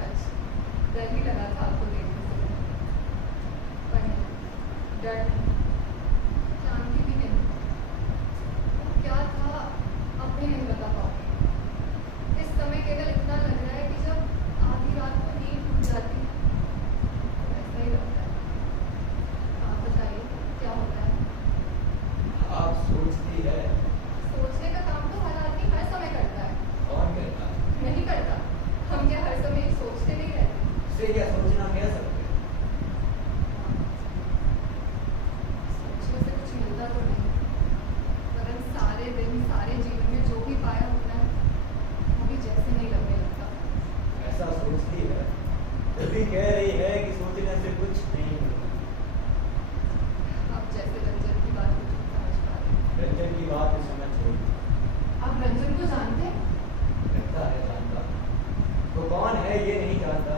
सच डर ही लगा था आपको देखने से, पर नहीं, डर नहीं, जानती भी नहीं। वो क्या था अब भी नहीं बता पाऊंगी। इस समय केवल इतना लग रहा है कि जब आधी रात को नींद टूट जाती है तो ऐसा ही लगता है। आप बताइए क्या होता है? आप सोचती है। सोचने का काम तो हर आदमी हर समय करता है। कौन कहता है? नहीं करता। हम क्या हर समय सोचते नहीं रहते? उसे क्या सोचना कह सकते हैं? सोचने से कुछ मिलता तो नहीं, मगर सारे दिन सारे जीवन में जो भी पाया होता है वो भी जैसे नहीं लगने लगता। ऐसा सोचती है फिर भी कह रही है कि सोचने से कुछ नहीं होता। आप जैसे रंजन की बात कुछ नहीं समझ पा रहे। रंजन की बात में समझ छोड़ी। आप रंजन को जानते हैं? लगता है जानता। वो कौन है ये नहीं जानता,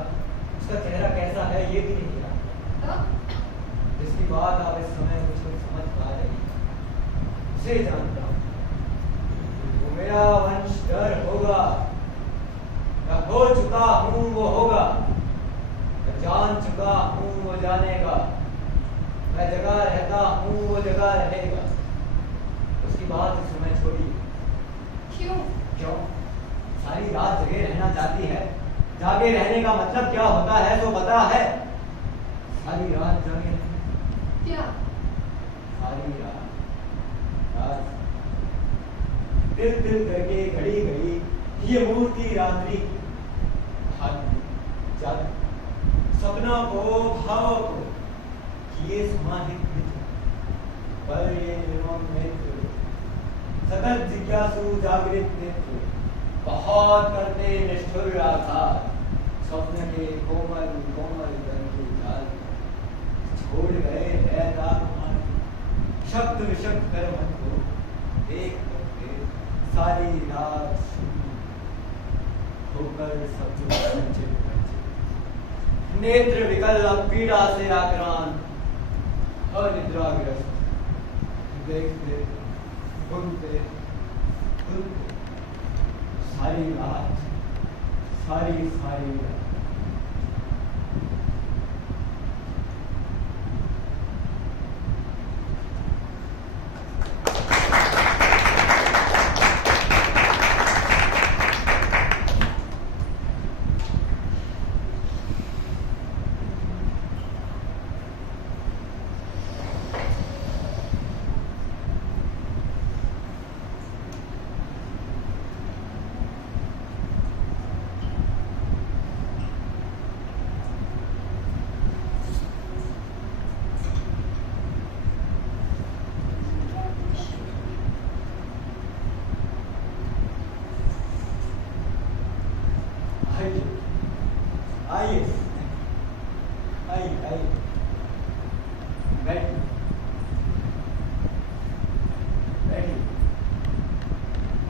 उसका चेहरा कैसा है ये भी नहीं जानता। तब जिसकी बात आप इस समय मुझको समझ पा रही हैं, उसे जानता हूँ। वो मेरा वंशधर होगा, मैं हो चुका हूँ वो होगा, मैं जान चुका हूँ वो जानेगा, मैं जगह रहता हूँ वो जगह रहेगा। उसकी बात इस समय छोड़िए। क्यों? क्यों? सारी रात जगे रहना चाहती है। जागे रहने का मतलब क्या होता है तो पता है? सारी रात जागे रहना। क्या? सारी रात रात तिल तिल करके घड़ी घड़ी ये मूर्ति रात्रि जग सपनों को भावों को किए समाहित मित्र पर ये निर्मम मित्र सतत जिज्ञासु जागृत नेत्र बहुत करते निष्ठुर आघात स्वप्न के कोमल कोमल तंतु जाल छोड़ गए है दागमान शब्द विशब्द कर मन को देख करके सारी रात शून्य होकर सब कुछ संचित नेत्र विकल अब पीड़ा से आक्रांत अनिद्राग्रस्त देखते घूमते घूमते सारी रात सारी सारी रात आइए आइए आइए बैठिए बैठिए।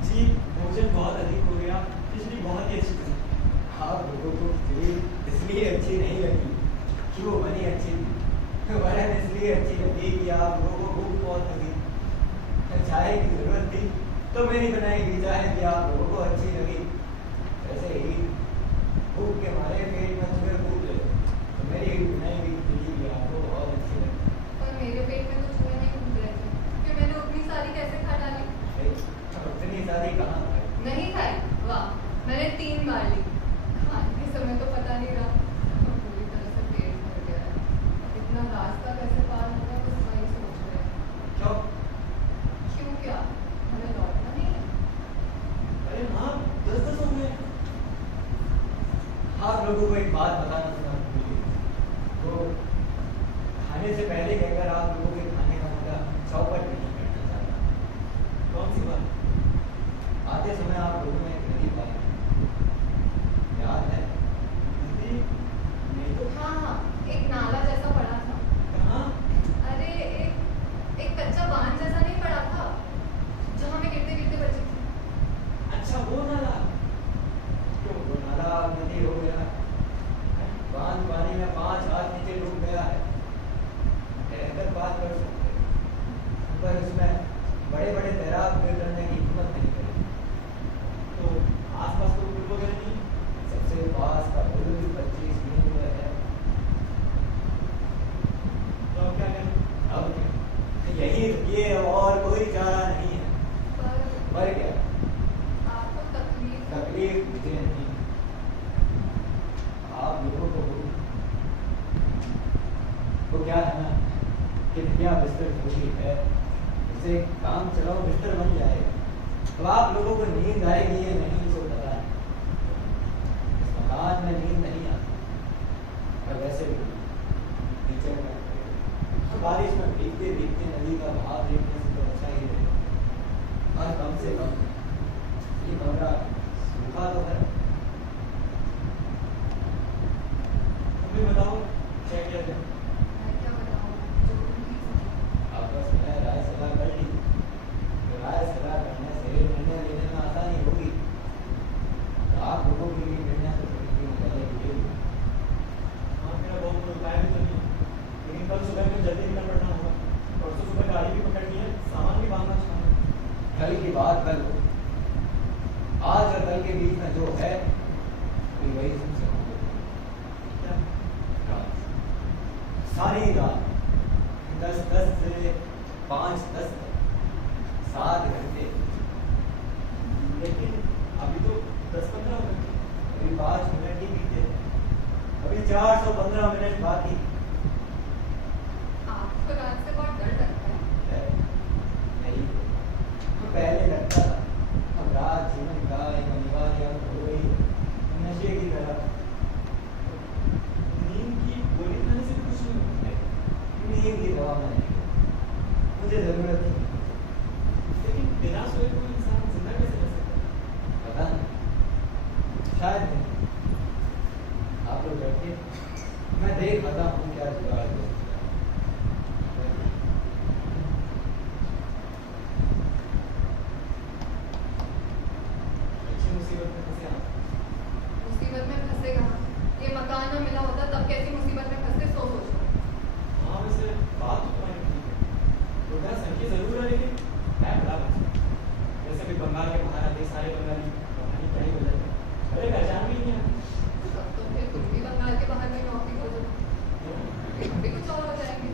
जी भोजन बहुत अधिक हो गया, खिचड़ी बहुत ही अच्छी थी। आप लोगों को खिचड़ी इसलिए अच्छी नहीं लगी कि वो बनी अच्छी थी, वरन इसलिए अच्छी लगी कि आप लोगों को भूख बहुत लगी। चाय की जरूरत थी तो मेरी बनाई हुई चाय भी आप लोगों को अच्छी लगी। वैसे ही भूख के मारे पेट में तुम्हें भूख लगे तो मेरी बनाई हुई खिचड़ी भी आपको बहुत अच्छी लगी। और मेरे पेट में तो चूहे नहीं घूम रहे थे कि मैंने उतनी सारी कैसे खा डाली? उतनी सारी कहाँ खाई? नहीं खाई? वाह, मैंने 3 बार ली। खाने के समय तो पता नहीं रहा, पूरी तरह से पेट भर गया है। अब इतना रास्ता कैसे पार होगा बस वही सोच रहे हैं। क्यों? क्यों क्या? हमें लौटना नहीं है? अरे हाँ 10 हो गए। आप लोगों को एक एक नाला जैसा पड़ा था। कहाँ? अरे एक कच्चा बांध जैसा नहीं पड़ा था जहाँ मैं गिरते गिरते बची थी। अच्छा वो नाला। क्यों वो नाला नदी हो गया? बांध पानी में 5 हाथ नीचे डूब गया है। रहकर बात कर सकते हैं, पर उसमें बड़े बड़े तैराक करने की हिम्मत नहीं करी। तो आसपास तो पुल वगैरह नहीं? सबसे पास का पुल 25 मील पर है। तो अब क्या करें? अब यही रुकिए, और कोई चारा नहीं है। पर क्या? आपको तकलीफ तकलीफ मुझे नहीं, आप लोगों को होगी। वो क्या है ना कि दुनिया बिस्तर छोटी है, उसे काम चलाओ बिस्तर बन जाएगा। अब आप लोगों को नींद आएगी ये नहीं सो पता है। इस मकान में नींद नहीं आती, पर वैसे भी नीचे में बारिश में भीगते भीगते नदी का बहाव देखने से तो अच्छा ही रहेगा। और कम से कम ये कमरा सूखा तो है। हमें बताओ क्या किया जाए? मैं क्या बताऊँ, जो तुम नहीं समझ। आपस में राय सलाह कर ली, तो राय सलाह करने से निर्णय लेने में आसानी होगी। तो आप लोगों के लिए निर्णय तो थोड़ी सी पहले लीजिए। हाँ मेरा बहुत उपाय भी तो नहीं है, लेकिन कल सुबह में जल्दी निकल पड़ना होगा। परसों सुबह गाड़ी भी पकड़नी है, सामान भी बांधना चाहिए। कल की बात कल हो, आज और कल के बीच में जो है वही तुमसे होगा। क्या? रात, सारी रात 10-10 से 5-10 तक 7 घंटे। लेकिन अभी तो 10-15 मिनट। अभी 5 मिनट ही बीते, अभी 415 मिनट बाकी आपको रात से बहुत डर लगता है। है। नहीं तो पहले लगता था, अब रात जीवन का एक अनिवार्य अंग हो गई है, नशे की तरह। नींद की गोली खाने से भी कुछ नहीं होता है। नींद की दवा में नहीं, मुझे जरूरत ही नहीं। लेकिन बिना सोए कोई इंसान जिंदा कैसे रह सकता है? पता नहीं, शायद नहीं। आप लोग बैठिए, मैं देख पता हूँ क्या जुगाड़ हो सकता है। अच्छी मुसीबत में फंसे आप। मुसीबत में फंसे कहाँ? ये मकान ना मिला होता तब कैसी मुसीबत में फंसते सोचो। हाँ वैसे बात तो तुम्हारी ठीक है, रुपया संख्या जरूर है लेकिन है बड़ा बच्चा। वैसे भी बंगाल के बाहर आते सारे बंगाली कहानी पढ़ी हो जाती है, अरे पहचान भी नहीं है। तब तो फिर तुम भी बंगाल के बाहर में नौकरी हो जाओ, फिर भी कुछ और हो जाएंगे।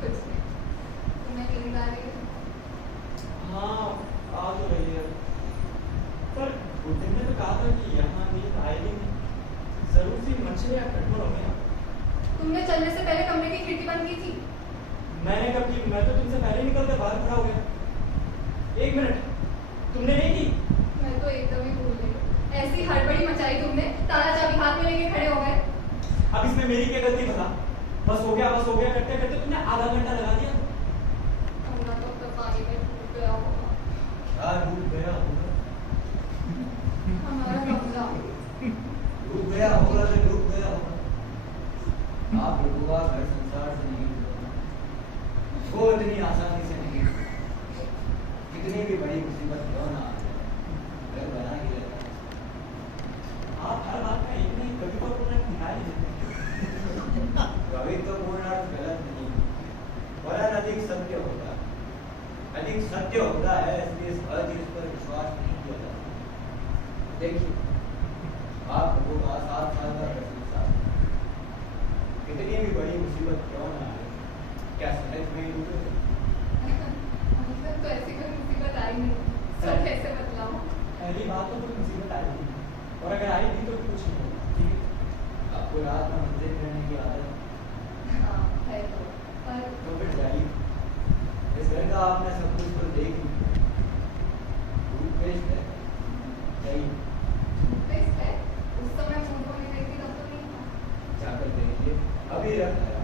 कुछ नहीं, तुम्हें नींद आ रही है? हाँ आ तो रही है, पर बुद्धिन ने तो कहा था कि यहाँ नींद आएगी नहीं, जरूर सी मछलियाँ कठोर हो गया। तुमने चलने से पहले कमरे की खिड़की बंद की थी। मैंने कब की? मैं तो तुमसे पहले निकल कर बाहर खड़ा हो गया। 1 मिनट, तुमने नहीं की? मैं तो एकदम ही भूल गई, ऐसी हड़बड़ी मचाई तुमने, ताला चाबी हाथ में लेके खड़े हो गए। अब इसमें मेरी क्या गलती बता? बस हो गया करते करते तुमने आधा घंटा लगा दिया। कमरा तो अब तक पानी में डूब गया होगा। क्या डूब गया होगा? हमारा कमरा। डूब गया होगा तो डूब गया होगा। आप लोगों का घर संसार से नहीं डूबा, वो इतनी आसानी से नहीं डूबा। कितनी भी बड़ी मुसीबत क्यों ना आ जाए, घर बना ही रहता है। आप हर बात में एक नहीं कभी तो अपना दिखाई देते हैं। कभी तो पूर्ण अर्थ गलत नहीं, वरन अधिक सत्य होता है। अधिक सत्य होता है, इसलिए हर चीज पर विश्वास नहीं किया जाता। देखिए, आप लोगों का 7 साल का प्रशंसा, कितनी भी बड़ी मुसीबत क्यों ना आए, क्या सहज में डूबे? अभी तक तो ऐसी कोई मुसीबत आई नहीं, सब कैसे बतलाऊं? पहली बात तो कोई मुसीबत आई नहीं, और अगर आई थी तो कुछ नहीं होगा, ठीक है? आपको रात में मंदिर करने की आदत हाँ है तो, पर तो फिर जाइए। इस घर का आपने सब कुछ तो देख लिया, टूथपेस्ट है, जाइए टूथपेस्ट है, उस समय मुंह धोने गई थी तब तो नहीं था। जाकर देखिए, अभी रख आया।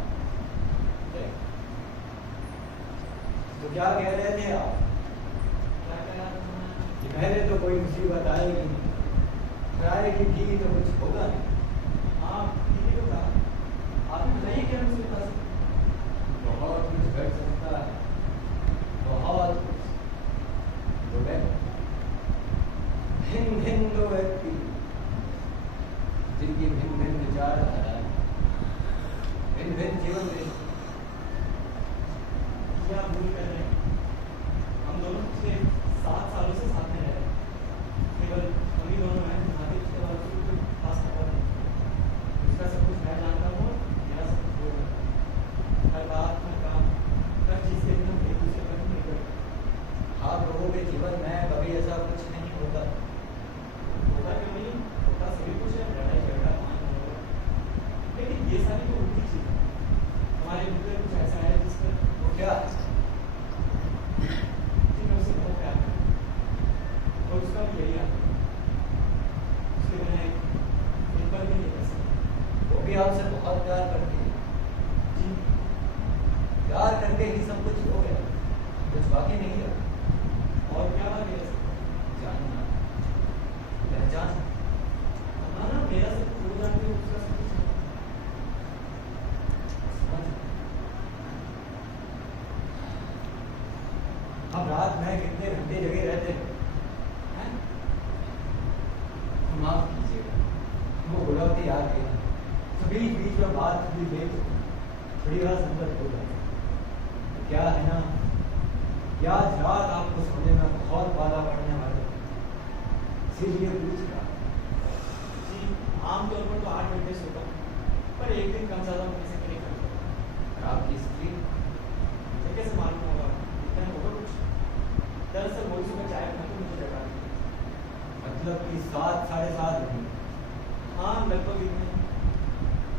तो क्या कह रहे थे आप? क्या कह रहा था मैं? कि पहले तो कोई मुसीबत आएगी नहीं, आएगी भी तो कुछ होगा नहीं। हाँ ठीक है तो कहा, भिन्न भिन्न जीवन में क्या भूल कर रहे हैं? हम दोनों पिछले 7 सालों से साथ में रह रहे हैं। केवल हम ही दोनों हैं, हमारे रिश्ते वालों से कोई खास खबर नहीं। उसका सब कुछ मैं जानता हूँ, मेरा सब कुछ वो है। हर बात, हर काम, हर चीज़ के लिए हम एक दूसरे पर नहीं करते। आप लोगों के जीवन में कभी ऐसा कुछ नहीं होता। होता क्यों नहीं? होता सभी कुछ है, लड़ाई झगड़ा मान लो। लेकिन ये सारी तो उल्टी चीज़ है। हमारे भीतर कुछ ऐसा है जिस पर वो क्या? जी मैं उसे बहुत प्यार करता हूँ और उसका भी यही आता है। उसके बिना एक पल भी नहीं कर सकता। वो भी आपसे बहुत प्यार करती है। जी प्यार करके ही सब कुछ हो गया, कुछ बाकी नहीं है। और क्या बात है? जानना, पहचान। हाँ ना, मेरा सब कुछ हो जाते हो, उसका सब कुछ हो। समझ। हम रात में कितने घंटे जगे रहते हैं? हैं? माफ कीजिएगा, वो बुलावटी आ गई तो बीच बीच में बात भी गई तो थोड़ी बात संकट हो जाए। क्या है ना, कि आज रात आपको सोने में बहुत बाधा पड़ने वाला है, इसीलिए पूछ रहा। जी आमतौर पर तो 8 घंटे सोता हूँ, पर एक दिन कम ज़्यादा होने से नहीं करता। और आपकी स्त्री मुझे कैसे मालूम होगा? इतना होगा कुछ। दरअसल वो सुबह चाय बना के मुझे जगा दी। मतलब कि 7 साढ़े 7 बजे हाँ लगभग इतने।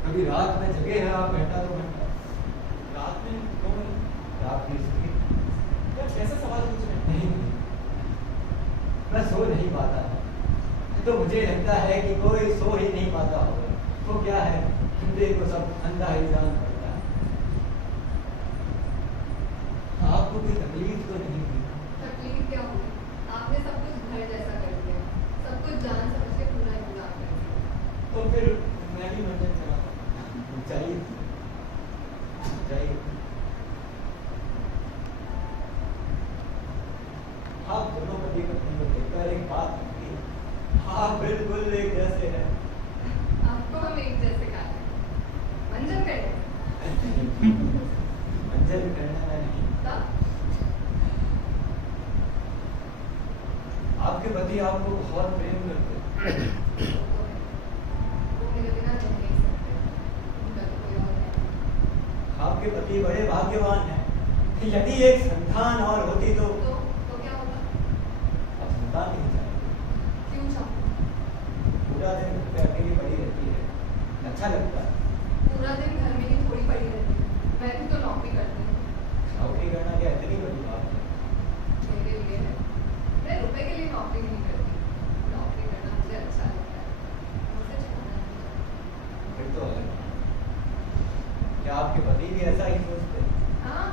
कभी रात में जगे हैं आप घंटा 2 घंटा? रात में 2 बजे। आपकी स्त्री यार कैसे सवाल पूछ रहे हैं? नहीं, मैं सो नहीं पाता था, तो मुझे लगता है कि कोई सो ही नहीं पाता होगा। तो क्या है, अंधे को सब अंधा ही जान पड़ता है। आपको कोई तकलीफ तो नहीं हुई? तकलीफ क्या हुई? आपने सब कुछ घर जैसा कर दिया, सब कुछ जान समझ के पूरा इंतजाम कर दिया। तो फिर मैं भी मंजन चला। चाहिए चाहिए। आप दोनों पति पत्नी को देखकर एक बात लगती है, आप बिल्कुल एक जैसे हैं। आपको हम एक जैसे कहा मंजन करें मंजन करने में नहीं, तब आपके पति आपको बहुत प्रेम करते हैं। वो मेरे बिना रह नहीं सकते, उनका तो कोई और है। आपके पति बड़े भाग्यवान हैं। यदि एक संतान और होती तो तो क्या होगा? अब संतान नहीं चाहिए। क्यों चाहूँ? पूरा दिन घर पे अकेली पड़ी रहती है, अच्छा लगता है। पूरा दिन घर में ही थोड़ी पड़ी रहती हूँ, मैं भी तो नौकरी करती हूँ। नौकरी करना क्या इतनी बड़ी बात है? मेरे लिए है, मैं रुपए के लिए नौकरी नहीं करती, नौकरी करना मुझे अच्छा लगता है, मुझे छोड़ना नहीं चाहती। फिर तो अलग बात है। क्या आपके पति भी ऐसा ही सोचते हैं? हाँ,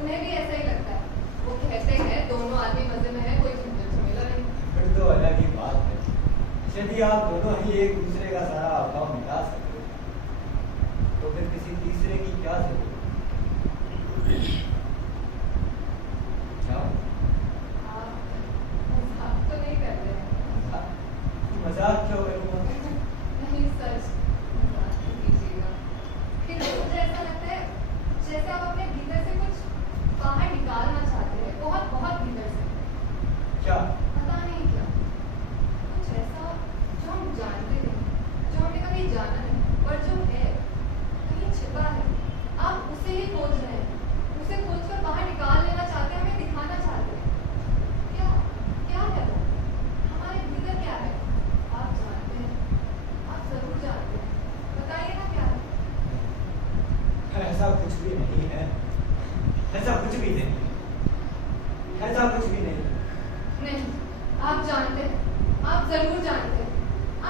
उन्हें भी ऐसा ही लगता है। वो कहते हैं दोनों आदमी मजे में है, कोई झंझट झमेला नहीं। फिर तो अलग ही बात है। यदि आप दोनों ही एक दूसरे का सारा अभाव मिटा सकते हो, तो फिर किसी तीसरे की क्या जरूरत? क्या आप मजाक तो नहीं कर रहे हैं? मजाक क्यों करूँगा? नहीं सच, मजाक नहीं कीजिएगा। फिर मुझे ऐसा लगता है जैसे आप अपने भीतर से कुछ बाहर निकालना चाहते हैं, बहुत बहुत भीतर से। क्या? पता नहीं क्या, कुछ ऐसा जो हम जानते नहीं, जो हमने कभी जाना नहीं, पर जो है कहीं छिपा है। आप उसे ही खोज रहे हैं, उसे खोजकर बाहर निकाल लेना चाहते हैं, हमें दिखाना चाहते हैं। क्या क्या है वो? हमारे भीतर क्या है? आप जानते हैं, आप जरूर जानते हैं, बताइए ना क्या है? ऐसा कुछ भी नहीं है, ऐसा कुछ भी नहीं, ऐसा कुछ भी नहीं। नहीं, आप जानते हैं, आप जरूर जानते हैं।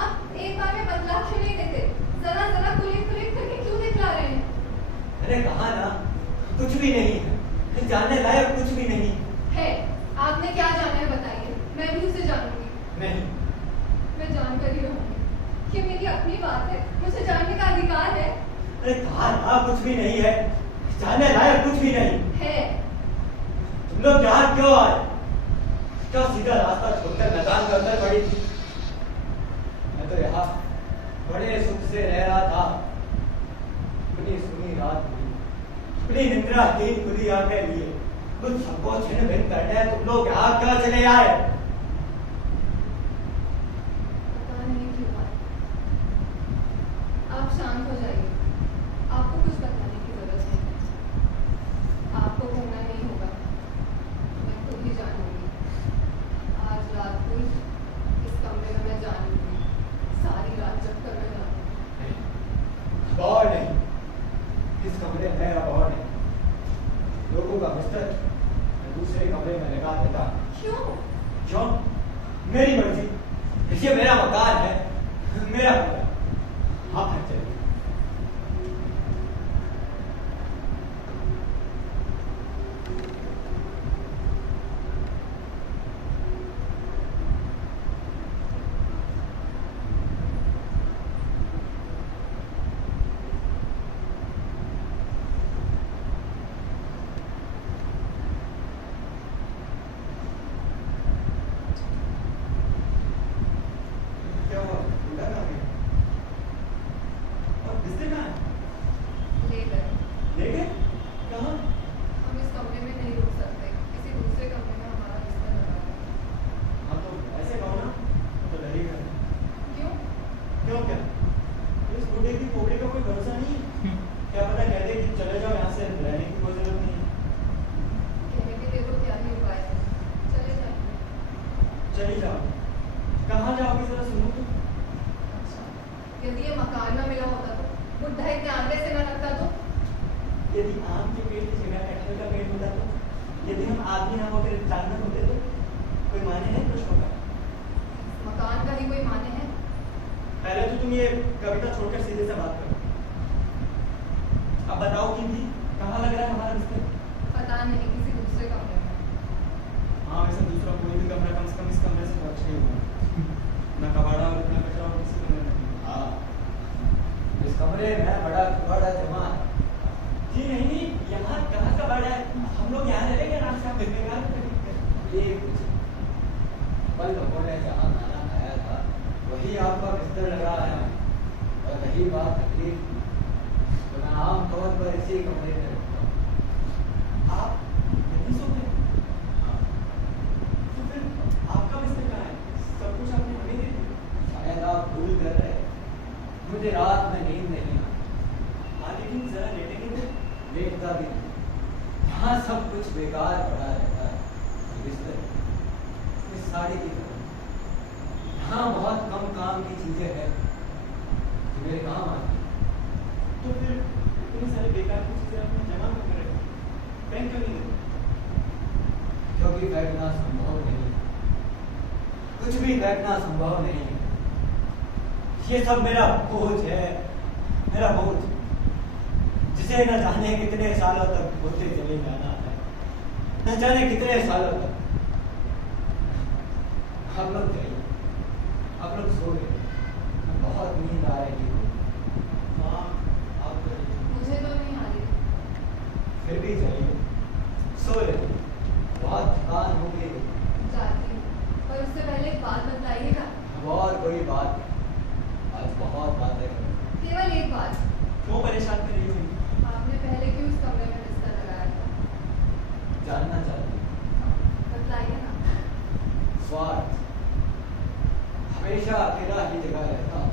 आप एक बार में बदलाव क्यों नहीं देते? जरा जरा कुलिक कुलिक करके क्यों दिखला रहे हैं? मैंने कहा ना, कुछ भी नहीं है, जानने लायक कुछ भी नहीं है, आपने क्या जाना है बताइए, मैं भी उसे जानूंगी। नहीं। मैं जानकर ही रहूंगी, ये मेरी अपनी बात है, मुझे जानने का अधिकार है। अरे कहा ना कुछ भी नहीं है, जानने लायक कुछ भी नहीं है। तुम लोग यहाँ क्यों आए? क्या सीधा रास्ता छोड़कर मैदान के अंदर पड़ी थी? मैं तो यहाँ बड़े सुख से रह रहा था, अपनी सुनी रात अपनी निंद्राहीन बुरी आंखें लिए कुछ सबको छिन्न भिन्न करने तुम लोग यहाँ क्यों चले आए? पता नहीं क्यों आए। आप शांत हो जाइए, आपको कुछ बताने की जरूरत नहीं। आपको घूमना नहीं होगा, मैं खुद ही जानूंगी। आज रात को इस कमरे में मैं जानूंगी, सारी रात जग कर मैं जानूंगी। अब और नहीं, इस कमरे में अब और नहीं। लोगों का बिस्तर मैं दूसरे कमरे में लगा देता। क्यों? क्यों? मेरी मर्जी। ये मेरा मकान है, मेरा कमरा। हाँ फिर चलिए। क्या हुआ? उल्टा कहाँ गया? और बिस्तर कहाँ है? ले गए। ले गए? कहाँ? हम इस कमरे में नहीं रुक सकते, किसी दूसरे कमरे में हमारा बिस्तर लगा है। हाँ तो ऐसे कहो ना, तो लगेगा। क्यों? क्यों क्या? इस बूढ़े की खोपड़ी का कोई भरोसा नहीं है। क्या पता कह दे कि चले जाओ यहाँ से, रहने की कोई जरूरत नहीं है। कहने के लिए तो क्या ही उपाय है, चले जाइए। चली जाओ। कहाँ जाओगी जरा सुनो तो। अच्छा, यदि ये मकान ना मिला होता तो बुढ़ा इतने आंकड़े से न लगता तो? यदि आम के पेड़ की जगह कटहल का पेड़ होता तो, यदि हम आदमी ना होकर जानवर होते तो, कोई माने है प्रश्नों का? मकान का ही कोई माने है? पहले तो तुम ये कविता छोड़कर सीधे से बात करो। अब बताओ कि भी कहाँ लग रहा है हमारा बिस्तर? पता नहीं, किसी दूसरे कमरे में। हाँ वैसे दूसरा कोई भी कमरा कम से कम इस कमरे से अच्छा ही होगा। ना कबाड़ा और इतना कचरा और किसी कमरे में नहीं। हाँ इस कमरे में बड़ा बड़ा जमा है। जी नहीं, यहाँ कहाँ का बड़ा है? हम लोग यहाँ रह लेंगे आराम से, आप बेकार करेंगे। ये कुछ कल लोगों ने जहाँ खाना खाया था वही आपका बिस्तर लगा है, और रही बात तकलीफ की, तो मैं आमतौर पर इसी कमरे में रहता हूँ। आप यहीं सोते हैं? हाँ। तो फिर आपका बिस्तर कहाँ है? सब कुछ आपने हमें दे दिया। शायद आप भूल कर रहे, मुझे रात में नींद नहीं आती। हाँ लेकिन जरा लेटेंगे तो? लेटता भी नहीं। यहाँ सब कुछ बेकार पड़ा रहता है। ये बिस्तर इस साड़ी की तरह। यहाँ बहुत कम काम की चीजें हैं जो मेरे काम आती हैं। तो फिर इतनी सारी बेकार की चीजें आपने जमा क्यों कर रखी? फेंक क्यों नहीं देते? क्योंकि फेंकना संभव नहीं, कुछ भी फेंकना संभव नहीं है। ये सब मेरा बोझ है, मेरा बोझ, जिसे न जाने कितने सालों तक होते चले जाना है, न जाने कितने सालों तक। हम लोग जाइए, आप लोग सो गए, बहुत नींद आ रही है। हाँ आप जाइए। मुझे तो नहीं आ रही। फिर भी जाइए, सो लेते, बहुत थकान हो गई। जाती हूँ, पर उससे पहले एक बात बताइएगा। अब और कोई बात नहीं, आज बहुत बातें करें। केवल एक बात। क्यों परेशान कर रही हो? आपने पहले क्यों इस कमरे में बिस्तर लगाया था? जानना चाहती हूँ? बताइए ना। स्वार्थ, हमेशा अकेला ही जगह रहता हूँ,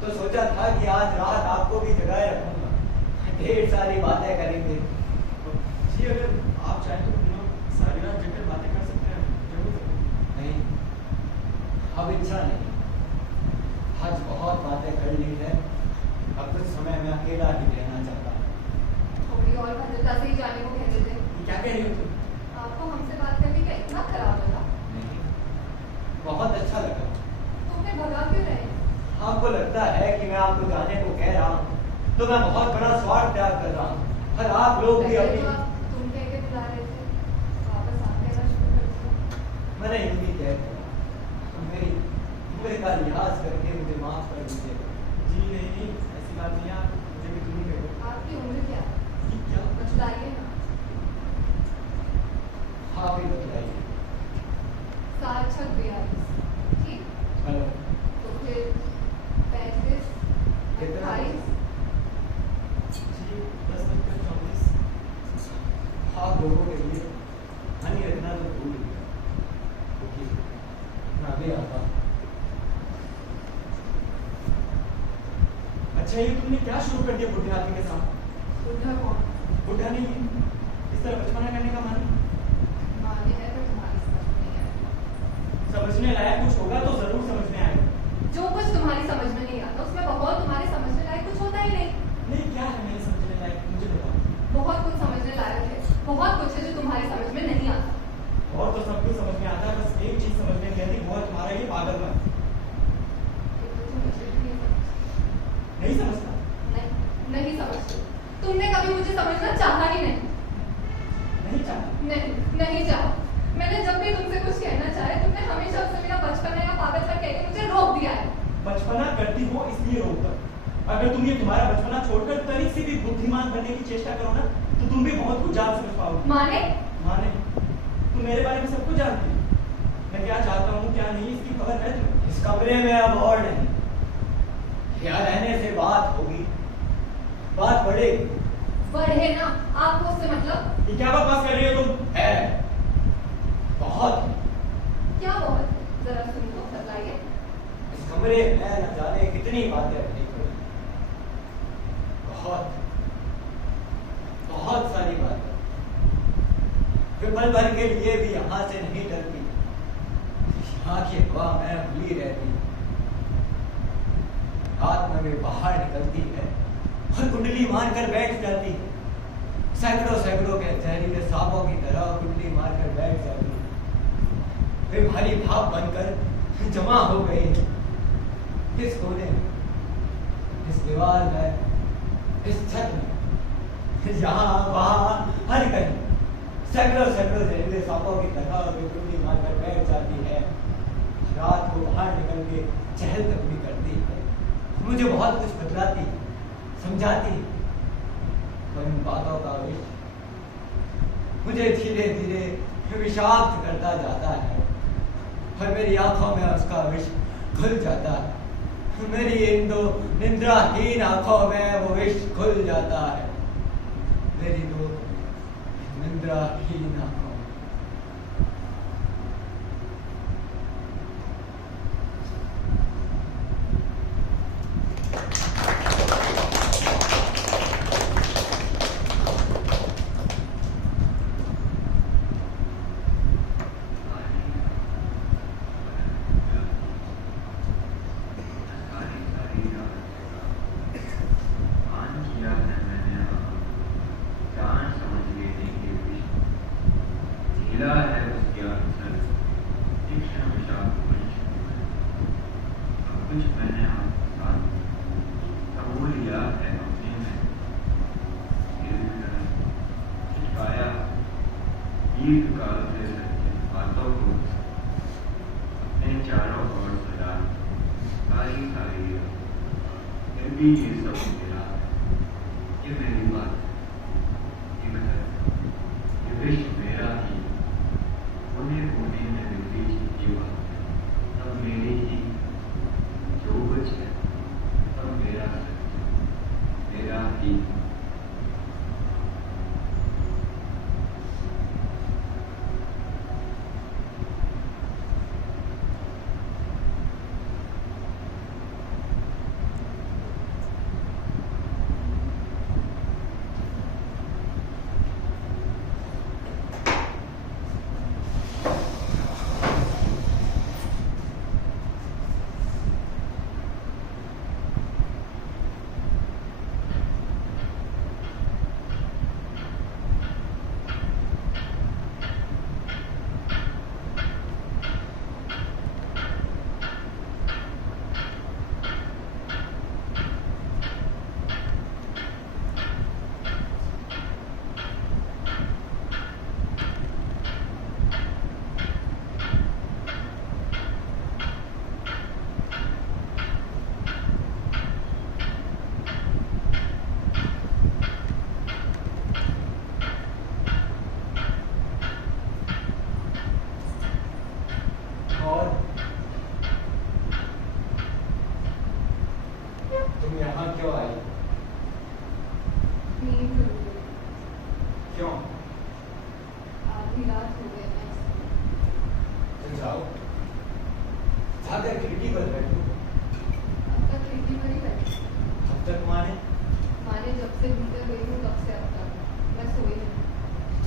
तो सोचा था कि आज रात आपको भी जगाए रखूंगा, ढेर सारी बातें करेंगे। जी अगर आप चाहें तो हम लोग सारी रात जगकर बातें कर सकते हैं, जरूर सकते हैं। नहीं, अब इच्छा नहीं, आज बहुत बातें कर ली है, अब कुछ समय में अकेला ही रहना चाहता हूँ। थोड़ी और भद्रता से ही जाने को कह देते। क्या कह रही हो तुम? आपको हमसे बात करने का इतना खराब लगा? नहीं, बहुत अच्छा लगा। तुमने भगा क्यों रहे? आपको लगता है कि मैं आपको जाने को कह रहा हूँ तो मैं बहुत बड़ा स्वार्थ त्याग कर रहा हूँ, और आप लोग भी पहले अपनी। तो आप तुम कह के बुला रहे थे, वापस आप कहना शुरू कर दिया। मैंने यूं ही कह दिया, मेरे का लिहाज करके मुझे माफ कर दीजिए। जी नहीं, ऐसी बात नहीं है, आप मुझे भी तुम ही कह दो। आपकी उम्र क्या है? क्या? बतलाइए ना। हाँ भी बताइए। 7-6-42। ठीक? हेलो। तो फिर 35, कितना? 28। जी 10 बजकर 24। अच्छा ये तुमने क्या शुरू कर दिया बुढ़े आदमी के साथ? बुढ़ा कौन? बुढ़ा नहीं है, इस तरह बचपना करने का मन माने है तो तुम्हारी समझ नहीं आएगा। समझने लायक कुछ होगा तो जरूर समझ में आएगा। जो कुछ तुम्हारी समझ में नहीं आता उसमें बहुत तुम्हारे समझने लायक कुछ होता ही नहीं। नहीं क्या है मेरे समझने लायक, मुझे बताओ। बहुत कुछ समझने लायक है, बहुत कुछ है जो तुम्हारी समझ में नहीं आता। और तो सब कुछ समझ में आता है, बस एक चीज समझ में नहीं आती, वो है तुम्हारा ये पागलपन। ये तो तुम मुझे भी नहीं समझते। नहीं समझता? नहीं समझते। तुमने कभी मुझे समझना चाहा ही नहीं। नहीं चाहता? नहीं चाहा। मैंने जब भी तुमसे कुछ कहना चाहे तुमने हमेशा उसे मेरा बचपना या पागलपन कह के मुझे रोक दिया है। बचपना करती हो इसलिए रोकता। अगर तुम ये तुम्हारा बचपना छोड़कर तरीक से भी बुद्धिमान बनने की चेष्टा करो ना, तो तुम भी बहुत कुछ जान समझ पाओगे। माने? तुम मेरे बारे में सब कुछ जानती हो। मैं क्या चाहता हूँ क्या नहीं इसकी खबर है तुम्हें। इस कमरे में अब और नहीं, यहाँ रहने से बात होगी, बात बढ़ेगी। बढ़े ना, आपको उससे मतलब? ये क्या बकवास कर रही हो तुम? है बहुत। क्या बहुत? जरा सुन तो बताइए। इस कमरे में न जाने कितनी बातें अपनी पड़ी, बहुत बहुत सारी बातें। वे पल भर के लिए भी यहाँ से नहीं डरती, यहाँ की हवा में खुली रहती। रात में वे बाहर निकलती है और कुंडली मारकर बैठ जाती है, सैकड़ों सैकड़ों के जहरीले सांपों की तरह कुंडली मारकर बैठ जाती है। वे भारी भाप बनकर जमा हो गई है इस कोने में, इस दीवार में, इस छत में, यहाँ वहाँ हर कहीं सैकड़ों सैकड़ों जहरीले सांपों की तरह वे कुंडली मारकर बैठ जाती है। रात को बाहर निकल के चहल कदमी करती है, मुझे बहुत कुछ बतलाती, समझाती, पर इन बातों का विष मुझे धीरे धीरे विषाक्त करता जाता है और मेरी आंखों में उसका विष घुल जाता है। मेरी इन दो निद्राहीन आंखों में वो विष घुल जाता है, मेरी दो निद्राहीन आंखों।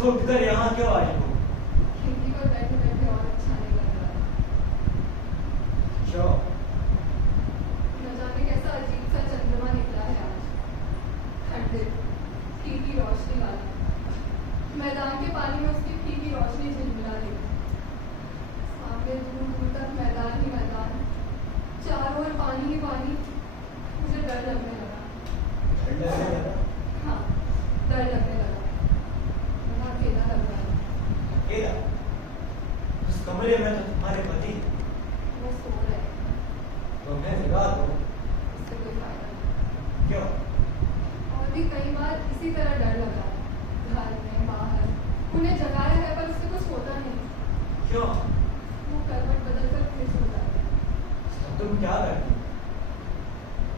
छूट कर यहाँ क्यों आई हो? खिड़की पर बैठे बैठे और अच्छा नहीं लग रहा है। क्यों? न जाने कैसा अजीब सा चंद्रमा निकला है आज, ठंडे फीकी रोशनी वाला। मैदान के पानी में उसकी फीकी रोशनी झिलमिला रही। सामने दूर दूर तक मैदान ही मैदान, चारों ओर पानी ही पानी। मुझे डर लगने लगा। डर लगने लगा? हाँ, डर लगने लगा। बड़ा अकेला लग रहा है। अकेला? उस कमरे में तो तुम्हारे पति हैं। वो सो रहे हैं। तो मैं जगा दो। इससे कोई फायदा नहीं। क्यों? और भी कई बार इसी तरह डर लगा है, घर में बाहर। उन्हें जगाया है पर उससे कुछ होता नहीं। क्यों? वो करवट बदल कर फिर सो जाते हैं। तो तुम क्या करती?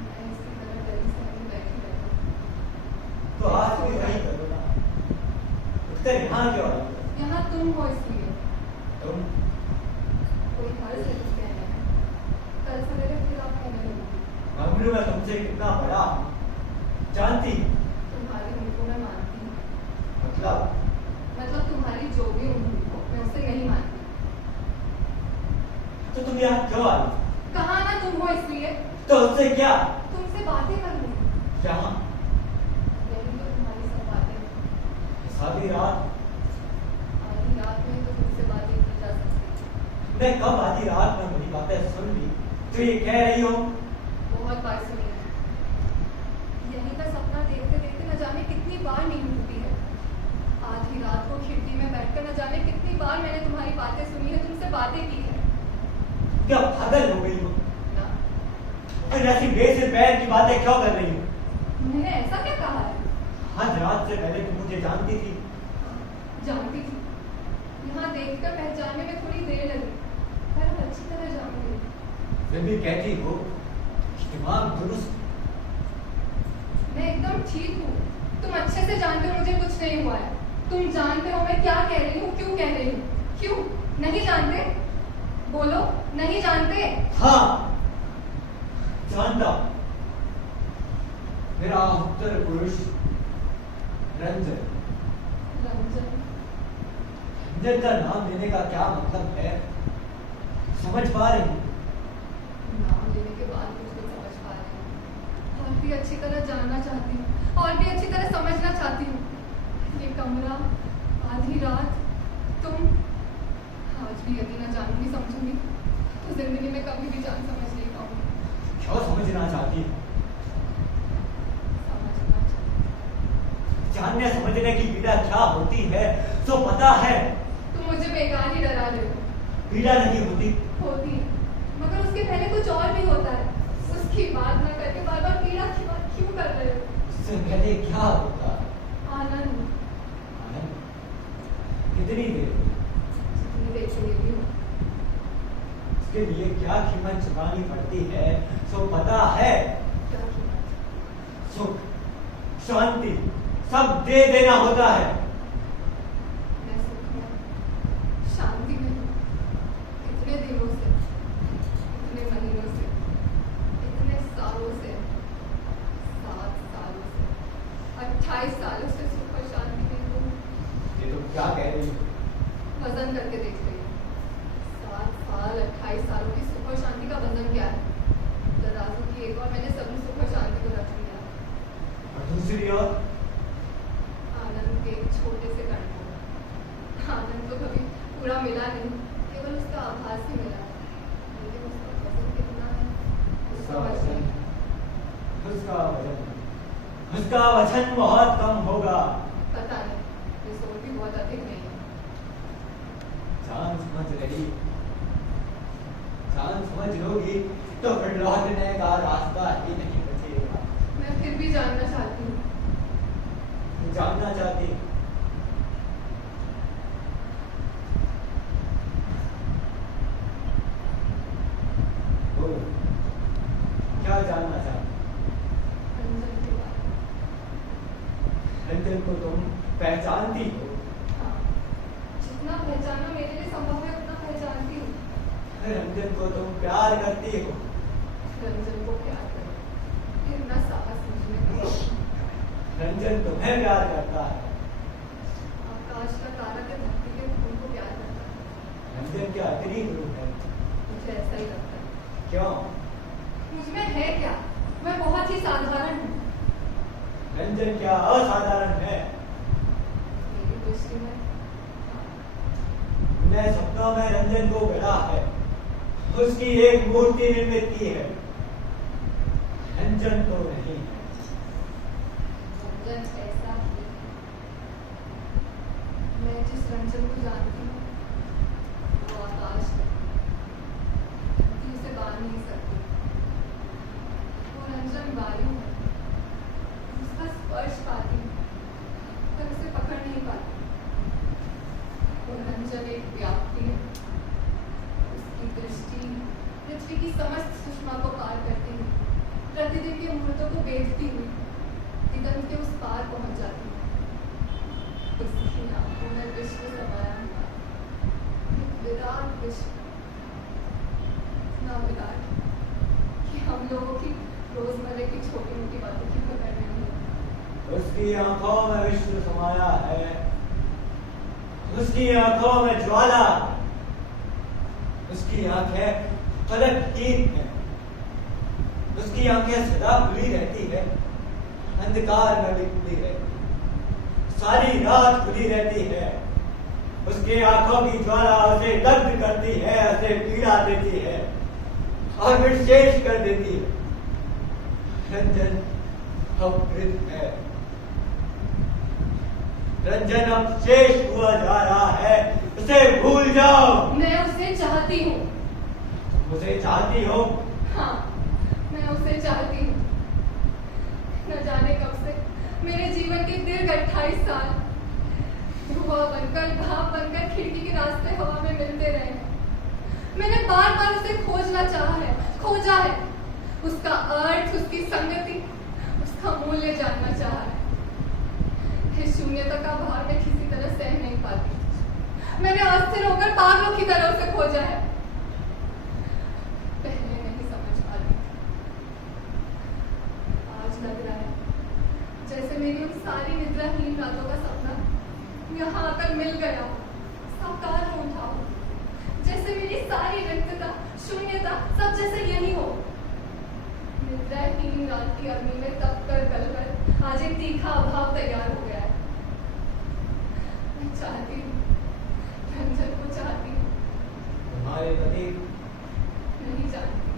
मैं इसी तरह डरी सहमी बैठी रहती हूँ। तो आज भी वही करो ना। उठकर यहाँ क्यों आई हो? यहाँ तुम हो इसलिए। तुम? कोई हर्ष है तुम कहने में। कल सवेरे फिर आप कहने लगोगे। मम्मी मैं तुमसे कितना बड़ा हूँ जानती? तुम्हारी उनको मैं मानती हूँ। मतलब तुम्हारी जो भी उम्र हो मैं उसे नहीं मानती। तो तुम यहाँ क्यों आई? कहा ना तुम हो इसलिए। तो उससे क्या? तुमसे बातें करनी। यहाँ यही तो तुम्हारी सब बातें। सारी रात? आधी रात में तो तुमसे बातें की जा सकती। मैं कब आधी रात में बड़ी बातें सुन ली तो ये कह रही हो? बहुत बार सुनी है। यही का सपना देखते देखते न जाने कितनी बार नींद टूटी है। आधी रात को खिड़की में बैठकर न जाने कितनी बार मैंने तुम्हारी बातें सुनी है, तुमसे बातें की है। क्या पागल हो गई हो? ना, और ऐसी बेसिर पैर की बातें क्यों कर रही हो? मैंने ऐसा क्या कहा है? आज रात से पहले तुम मुझे जानती थी? जानती थी। यहाँ देखकर पहचानने में थोड़ी देर लगी, पर अब अच्छी तरह जान गई। फिर भी कहती हो कि दिमाग दुरुस्त। मैं एकदम ठीक हूँ। तुम अच्छे से जानते हो मुझे कुछ नहीं हुआ है। तुम जानते हो मैं क्या कह रही हूँ, क्यों कह रही हूँ। क्यों नहीं जानते? बोलो, नहीं जानते? हाँ जानता। मेरा उत्तर पुरुष रंजन। रंजन? रंजन का नाम लेने का क्या मतलब है समझ पा रही हूँ? नाम लेने के बाद कुछ तो समझ पा रही हूँ। और भी अच्छी तरह जानना चाहती हूँ, और भी अच्छी तरह समझना चाहती हूँ। ये कमरा, आधी रात, तुम। आज भी यदि न जानूंगी समझूंगी तो जिंदगी में कभी भी जान समझ नहीं पाऊंगी। क्यों समझना चाहती है? समझना चाहती। जानने समझने की पीड़ा क्या होती है तो पता है। तुम मुझे बेकार ही डरा रहे हो। पीड़ा नहीं होती? होती है, मगर उसके पहले कुछ और भी होता है। उसकी बात न करके बार बार पीड़ा की बात क्यों कर रहे हो? उससे पहले क्या होता? आनंद। आनंद? कितनी देर? जितनी देर के लिए भी हो। उसके लिए क्या कीमत चुकानी पड़ती है सो पता है? क्या कीमत? सुख, शांति सब दे देना होता है। मैं सुख में, शांति में हूँ। इतने दिनों से, इतने महीनों से, इतने सालों से, 7 सालों से, 28 सालों से सुख और शांति में हूँ। ये तो क्या कह रही हो? वजन करके देख रही हूँ। 7 साल 28 सालों की सुख और शांति का वजन क्या है? तराजू की एक और मैंने सभी सुख और शांति को रख लिया। और दूसरी ओर आनंद के एक छोटे से कण को। आनंद तो कभी पूरा मिला नहीं, केवल उसका आभास ही मिला। लेकिन उसका वजन कितना है? उसका वजन उसका वजन बहुत कम होगा। पता नहीं, ये सोच भी बहुत अधिक नहीं है। जान समझ लोगी तो फिर लौटने का रास्ता ही नहीं बचेगा। मैं फिर भी जानना चाहती हूँ। तू जानना चाहती? ओ, क्या जानना चाहती? रंजन के बारे में। रंजन को तुम पहचानती हो? हाँ, जितना पहचानना मेरे लिए संभव है उतना पहचानती हूँ। रंजन को तुम प्यार करती हो? रंजन को प्यार करो, फिर ना साहस मुझमें करो। रंजन तुम्हें प्यार करता है? आपका आकाश का तारा के धरती के खून को प्यार करता है। रंजन क्या इतनी रूप है? मुझे ऐसा ही लगता है। क्यों? मुझमें है क्या? मैं बहुत ही साधारण हूँ। रंजन क्या असाधारण है? मेरी दृष्टि में मैं सपनों में रंजन को गढ़ा है, उसकी एक मूर्ति निर्मित की है। रंजन तो नहीं है। रंजन ऐसा ही है। मैं जिस रंजन को जानती हूँ वो आकाश है, धरती उसे बांध नहीं सकती। वो रंजन वायु है, उसका स्पर्श पाती हूँ पर उसे पकड़ नहीं पाती। वो रंजन एक व्याप्ति है, उसकी दृष्टि पृथ्वी की समस्त सुषमा को पार करती हुई प्रतिदिन के मुहूर्तों को बेचती हुई दिगंत के उस पार पहुंच जाती है। उसकी आंखों में विश्व समाया हुआ, एक विराट विश्व, इतना विराट कि हम लोगों की रोजमर्रा की छोटी मोटी बातों की पकड़ नहीं होती। उसकी आंखों में विश्व समाया है, उसकी आंखों में ज्वाला, उसकी आंखें पलकहीन है, उसकी आंखें सदा खुली रहती है, अंधकार में भी खुली रहती है, सारी रात खुली रहती है। उसकी आंखों की ज्वाला उसे दग्ध करती है, उसे पीड़ा देती है और फिर शेष कर देती है। रंजन अब मृत है, रंजन अब शेष हुआ जा रहा है, उसे भूल जाओ। मैं उसे चाहती हूँ। उसे चाहती हो? हाँ, मैं उसे चाहती हूँ। न जाने कब से मेरे जीवन के दीर्घ 28 साल धुआं बनकर, भाप बनकर खिड़की के रास्ते हवा में मिलते रहे हैं। मैंने बार बार उसे खोजना चाहा है, खोजा है, उसका अर्थ, उसकी संगति, उसका मूल्य जानना चाहा है। इस शून्यता का भार मैं किसी तरह सह नहीं पाती। मैंने अस्थिर होकर पागलों की तरह उसे खोजा है। पहले नहीं समझ पाती, आज लग रहा है जैसे मेरी उन सारी निद्राहीन रातों का सपना यहाँ आकर मिल गया हो, साकार हो उठा हो। जैसे मेरी सारी रिक्तता, शून्यता सब जैसे यही हो। निद्राहीन रात की अग्नि में तप कर गल कर आज एक तीखा अभाव तैयार हो गया है। मैं चाहती हूँ, रंजन को चाहती हूँ। तुम्हारे पति? नहीं जानती।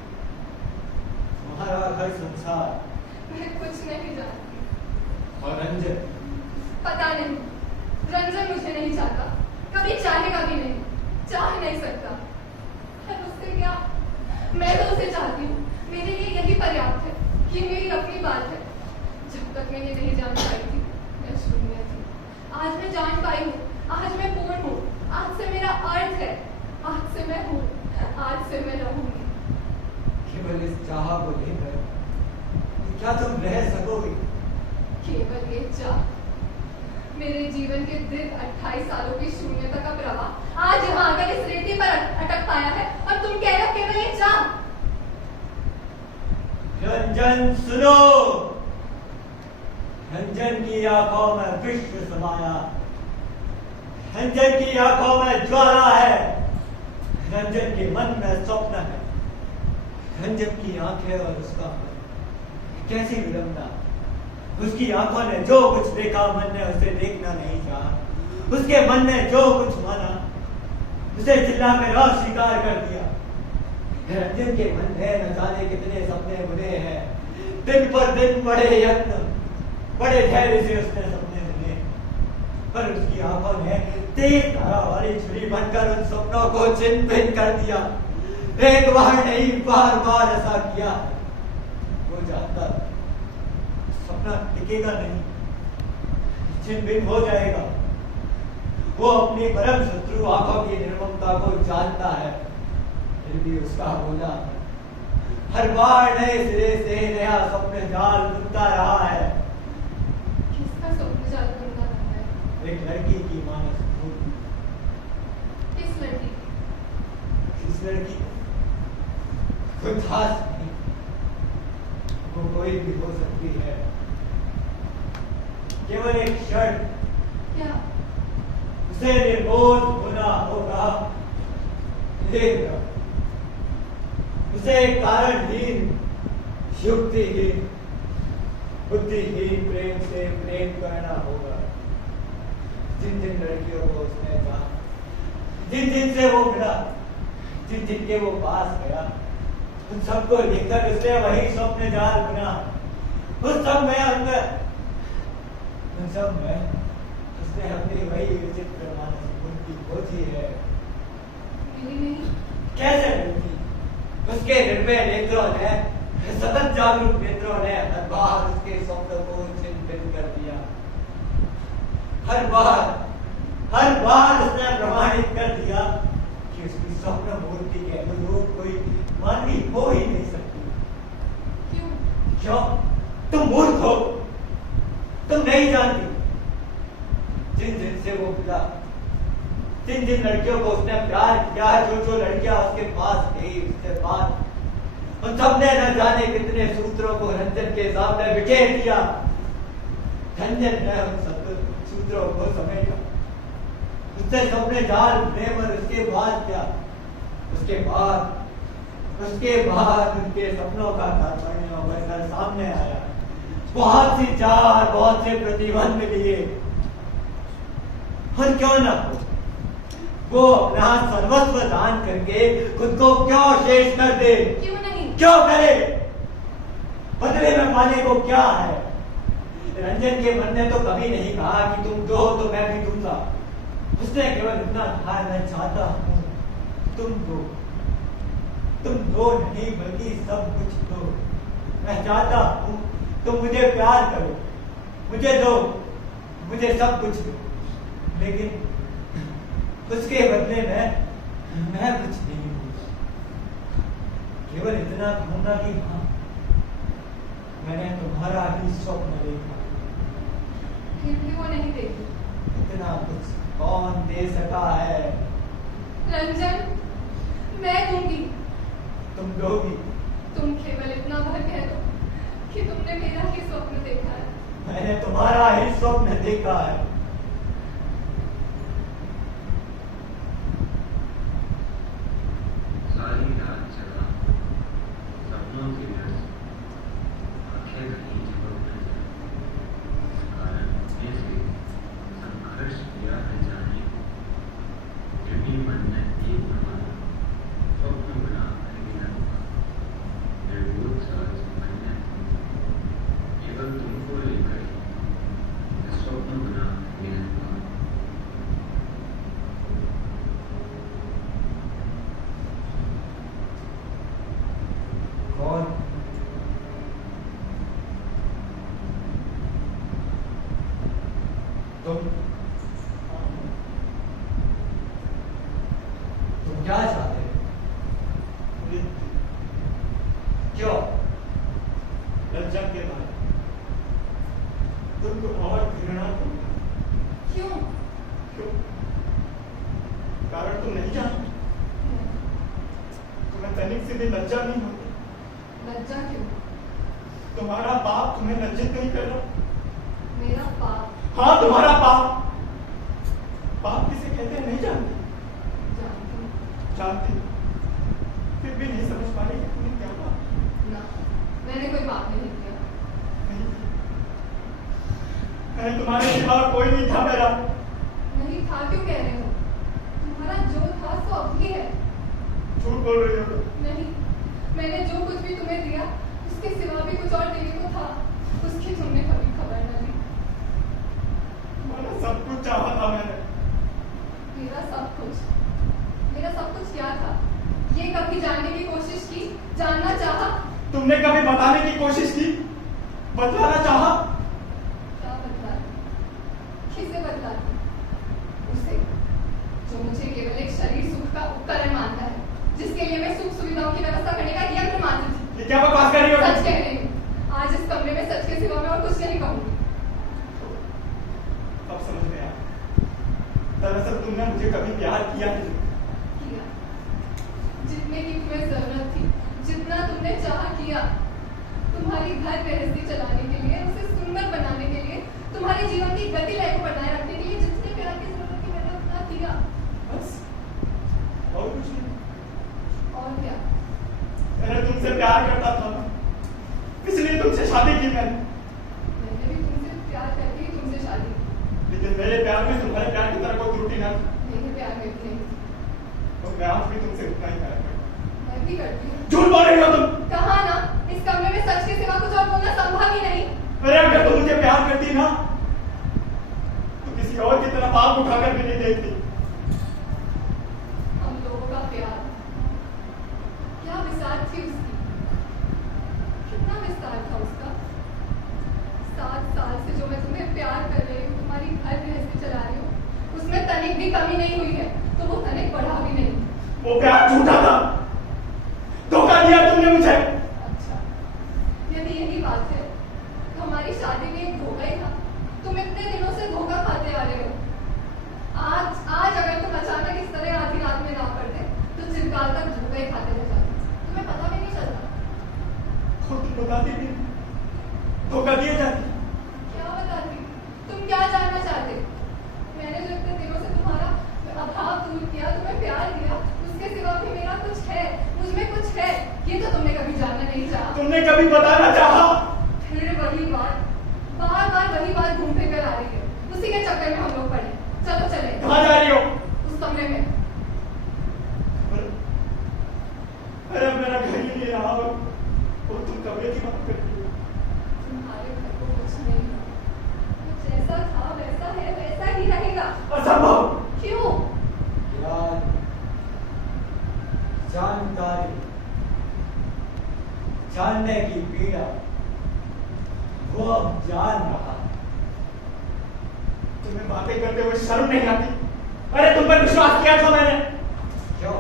तुम्हारा घर संसार? मैं कुछ नहीं जानती। और रंजन? पता नहीं। रंजन मुझे नहीं चाहता, कभी चाहेगा भी नहीं, चाह नहीं सकता। पर उससे क्या, मैं तो उसे चाहती हूँ। मेरे लिए यही पर्याप्त है, ये मेरी अपनी बात है। जब तक मैं ये नहीं जान पाई थी मैं शून्य थी। आज मैं जान पाई हूँ, आज मैं पूर्ण हूँ। आज से मेरा अर्थ है, आज से मैं हूँ, आज से मैं रहूंगी। केवल इस चाह को लेकर क्या तुम रह सकोगे? केवल ये चाह, मेरे जीवन के दीर्घ 28 सालों की शून्यता का प्रवाह आज यहाँ आकर इस रेती पर अटक पाया है और तुम कह रहे हो केवल ये चाह। रंजन सुनो, रंजन की आंखों में विश्व समाया, रंजन की आंखों में ज्वाला है, रंजन के मन में स्वप्न है। रंजन की आंखें और उसका मन, कैसी विडंबना। उसकी आंखों ने जो कुछ देखा, मन ने उसे देखना नहीं चाहा। उसके मन ने जो कुछ माना, उसे चिल्लाकर अस्वीकार कर दिया। रंजन के मन में न जाने कितने सपने बुने हैं। दिन पर दिन बड़े यत्न, बड़े धैर्य से उसने सपने बुने, पर उसकी आंखों ने तेज धारा वाली छुरी बनकर उन सपनों को छिन्न भिन्न कर दिया। एक बार नहीं, बार बार ऐसा किया। वो जानता सपना टिकेगा नहीं, छिन्न भिन्न हो जाएगा। वो अपनी परम शत्रु आंखों की निर्ममता को जानता है, फिर भी उसका बोला हर बार नए सिरे से नया स्वप्न जाल बुनता रहा है। किसका स्वप्न जाल बुनता रहा है? एक लड़की की मानस भूल। किस लड़की? किस लड़की? कोई खास नहीं, वो कोई भी हो सकती है। केवल एक शर्त। क्या? उसे निर्बोध होना होगा। एक उसे कारणहीन, युक्तिहीन, बुद्धिहीन प्रेम से प्रेम करना होगा। जिन जिन लड़कियों को उसने कहा, जिन जिन से वो मिला, जिन जिनके वो पास गया, उन सबको लेकर उसने वही स्वप्न जाल बुना। उन सब में अंदर, उन सब में उसने अपनी वही विचित्र मानस बुद्धि खोजी है। मिली नहीं। कैसे मिलती? उसके निर्भय नेत्रों ने, सतत जागरूक नेत्रों ने हर बार उसके स्वप्न को चिन्हित कर दिया। हर बार उसने प्रमाणित कर दिया कि उसकी स्वप्न मूर्ति के अनुरूप कोई मानवी हो ही नहीं सकती। क्यों? तुम मूर्ख हो, तुम नहीं जानती। जिन जिन से वो मिला, जिन जिन लड़कियों को उसने प्यार किया, जो लड़कियां उसके पास गई, उसके बाद उन सबने न जाने कितने सूत्रों को रंजन के सामने बिखेर दिया। रंजन ने उन सब सूत्रों को समेटा, उससे सबने जाल बुने। और उसके बाद क्या? उसके बाद उनके सपनों का कार्पण्य बनकर सामने आया। बहुत सी चार, बहुत से प्रतिबंध लिए, और क्यों ना हो, वो अपना सर्वस्व दान करके खुद को क्यों शेष कर दे? क्यों नहीं? क्यों करे? बदले में पाने को क्या है? रंजन के मन ने तो कभी नहीं कहा कि तुम दो तो मैं भी दूंगा। उसने केवल इतना कहा, मैं चाहता हूं तुम दो नहीं बल्कि सब कुछ दो। मैं चाहता हूं तुम मुझे प्यार करो, मुझे दो, मुझे सब कुछ दो, लेकिन उसके बदले में मैं कुछ नहीं दूंगा। केवल इतना कहूंगा कि हाँ, मैंने तुम्हारा ही स्वप्न देखा। फिर भी वो नहीं देगी। इतना कुछ कौन दे सका है? रंजन, मैं दूंगी। तुम दोगी? तुम केवल इतना भर कह दो कि तुमने मेरा ही स्वप्न देखा है। मैंने तुम्हारा ही स्वप्न देखा है। सारी रात जगा, सपनों की व्यस्त, आंखें कहीं चिपक न जाए। कारण अपने से संघर्ष किया है जाने, क्योंकि मन ने एक बनाया, स्वप्न बना कर गिरन का। निर्बोध सहज मन ने केवल तुमको लेकर ही स्वप्न बना कर गिरन का। कौन? तुम क्या चाहते हो? क्यों? लज्जा के बाद तुमको और घृणा दूंगा। क्यों? क्यों? कारण तुम नहीं जानती। तुम्हें तनिक से भी लज्जा नहीं होती। लज्जा क्यों? तुम्हारा पाप तुम्हें लज्जित नहीं कर रहा। मेरा पाप? हाँ, तुम्हारा पाप। पाप किसे कहते हैं नहीं जानती? जानती हूँ। जानती, फिर भी नहीं समझ पा रही कि तुमने क्या पाप। ना, मैंने कोई पाप नहीं किया। नहीं, मैंने तुम्हारे सिवा कोई नहीं था मेरा। नहीं था क्यों कह रहे हो? तुम्हारा जो था सो अब भी है। झूठ बोल रही हो तुम। नहीं, मैंने जो कुछ भी तुम्हें दिया उसके सिवा भी कुछ और देने को था, उसकी तुमने कभी खबर न ली। तुम्हारा सब कुछ चाहा था मैंने। मेरा सब कुछ क्या था? ये कभी जानने की कोशिश की? जानना चाहा? तुमने कभी बताने की कोशिश की? बतलाना चाहा? क्या बदला? किसे बदला? उसे जो मुझे केवल एक शरीर सुख का उपकरण मानता है, जिसके लिए मैं सुख सुविधाओं की व्यवस्था करने का यंत्र मानती थी। ये क्या बकवास कर रही हो? सच कह रही हूँ। आज इस कमरे में सच के सिवा मैं और कुछ नहीं कहूंगी। अब समझ में आया। दरअसल तुमने मुझे कभी प्यार किया नहीं। किया। जितने की तुम्हें जरूरत थी, जितना तुमने चाहा किया। तुम्हारी घर गृहस्थी चलाने के लिए, उसे सुंदर बनाने के लिए, तुम्हारे जीवन की गति लय को बनाए रखने के लिए जितने प्यार की जरूरत थी मैंने उतना लेकिन मेरे प्यार में तुम्हारे प्यार की तरह कोई त्रुटि ना थी। मेरे प्यार में भी नहीं, तो मैं आज भी तुमसे उतना ही प्यार करता हूँ। मैं भी करती हूँ। झूठ बोल रही हो तुम। कहा ना, इस कमरे में सच के सिवा कुछ और बोलना संभव ही नहीं। अरे अगर तुम मुझे प्यार करती ना तो किसी और की तरफ आंख उठाकर भी नहीं देखती। हम लोगों का प्यार, क्या विस्तार थी उसकी, कितना विस्तार था उसका। 7 साल से जो मैं तुम्हें प्यार कर रही हूँ, तुम्हारी घर गृहस्थी चला रही हूँ, उसमें तनिक भी कमी नहीं हुई है, तो वो तनिक बढ़ा भी नहीं। वो प्यार झूठा था, धोखा दिया तुमने मुझे। अच्छा, यदि यही बात है तो हमारी शादी में एक धोखा ही था। तुम इतने दिनों से धोखा खाते आ रहे हो। आज अगर तुम अचानक इस तरह आधी रात में ना पड़ते तो चिरकाल तक धोखा ही खाते रह जाते, तुम्हें पता भी नहीं चलता। खुद तुम बताती भी धोखा दिए जाती। क्या बताती, तुम क्या जानना चाहते? मैंने जो इतने दिनों से तुम्हारा अभाव दूर किया, तुम्हें प्यार दिया, उसके सिवा भी मेरा कुछ है, मुझमें कुछ है, ये तो तुमने कभी जानना नहीं चाहा। तुमने कभी बताना चाहा? फिर वही बात, बार बार वही बात घूम फिर कर आ रही है। उसी के चक्कर में हम लोग पड़े। चलो चले। कहाँ जा रही हो? उस कमरे में। अरे मेरा घर ही नहीं रहा और तुम कमरे की बात कर रही हो। तुम्हारे घर को कुछ नहीं, कुछ जैसा था वैसा है, वैसा ही रहेगा। असंभव। क्यों? ज्ञान, जानकारी, जानने की पीड़ा वो अब जान रहा। तुम्हें बातें करते हुए शर्म नहीं आती? अरे तुम पर विश्वास किया था मैंने। क्यों?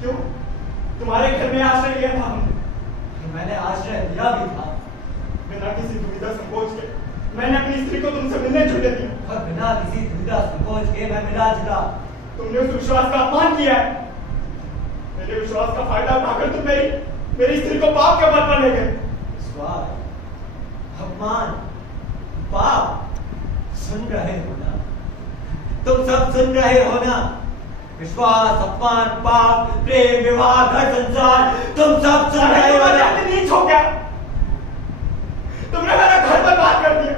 क्यों? तुम्हारे घर में आश्रय लिया था हमने। मैंने आश्रय दिया भी था। बिना किसी दुविधा संकोच के मैंने अपनी स्त्री को तुमसे मिलने जुलने दिया। और बिना किसी दुविधा संकोच के मैं मिला जुला। तुमने उस विश्वास का अपमान किया है। मेरे विश्वास का फायदा उठाकर तुम मेरी स्त्री को पाप के पद पर ले गए। विश्वास, अपमान, पाप, सुन रहे हो ना? तुम सब सुन रहे हो ना? विश्वास, अपमान, पाप, प्रेम, विवाह, घर संसार, तुम सब सुन रहे हो ना? नीच हो गया। तुमने मेरा घर बर्बाद कर दिया,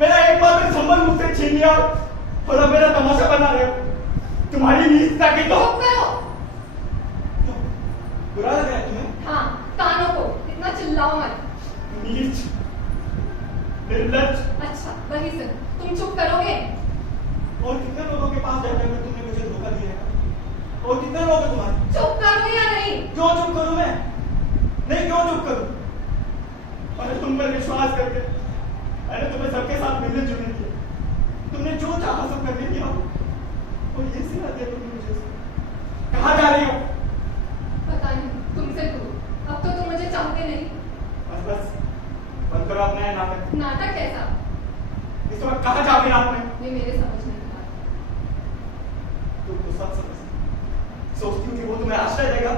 मेरा एकमात्र संबंध मुझसे छीन लिया और अब मेरा तमाशा बना रहे हो। तुम्हारी नीचता की तो चुप करो। बुरा लग रहा है तुम्हें? हाँ, कानों को इतना चिल्लाओ मत। नीच, निर्लज्ज। अच्छा, वही सुन, तुम चुप करोगे? और कितने लोगों के पास जाकर तुमने मुझे धोखा दिया है? और कितने लोग हैं तुम्हारे? चुप करो या नहीं? क्यों चुप करूं मैं? नहीं, क्यों चुप करूं? अरे तुम पर विश्वास करके मैंने तुम्हें सबके साथ मिलने जुलने दिया। तुमने जो चाहा सब करने दिया और ये सिला दिया तुमने मुझे। कहाँ जा रही हो? पता नहीं, तुमसे दूर। अब तो तुम मुझे चाहते नहीं। बस बस, बंद करो अपना ये नाटक। नाटक कैसा? इस वक्त कहाँ जाओगे रात में? ये मेरे समझ नहीं आता। तुम तो सब सोचती हो कि वो तुम्हें आश्रय देगा।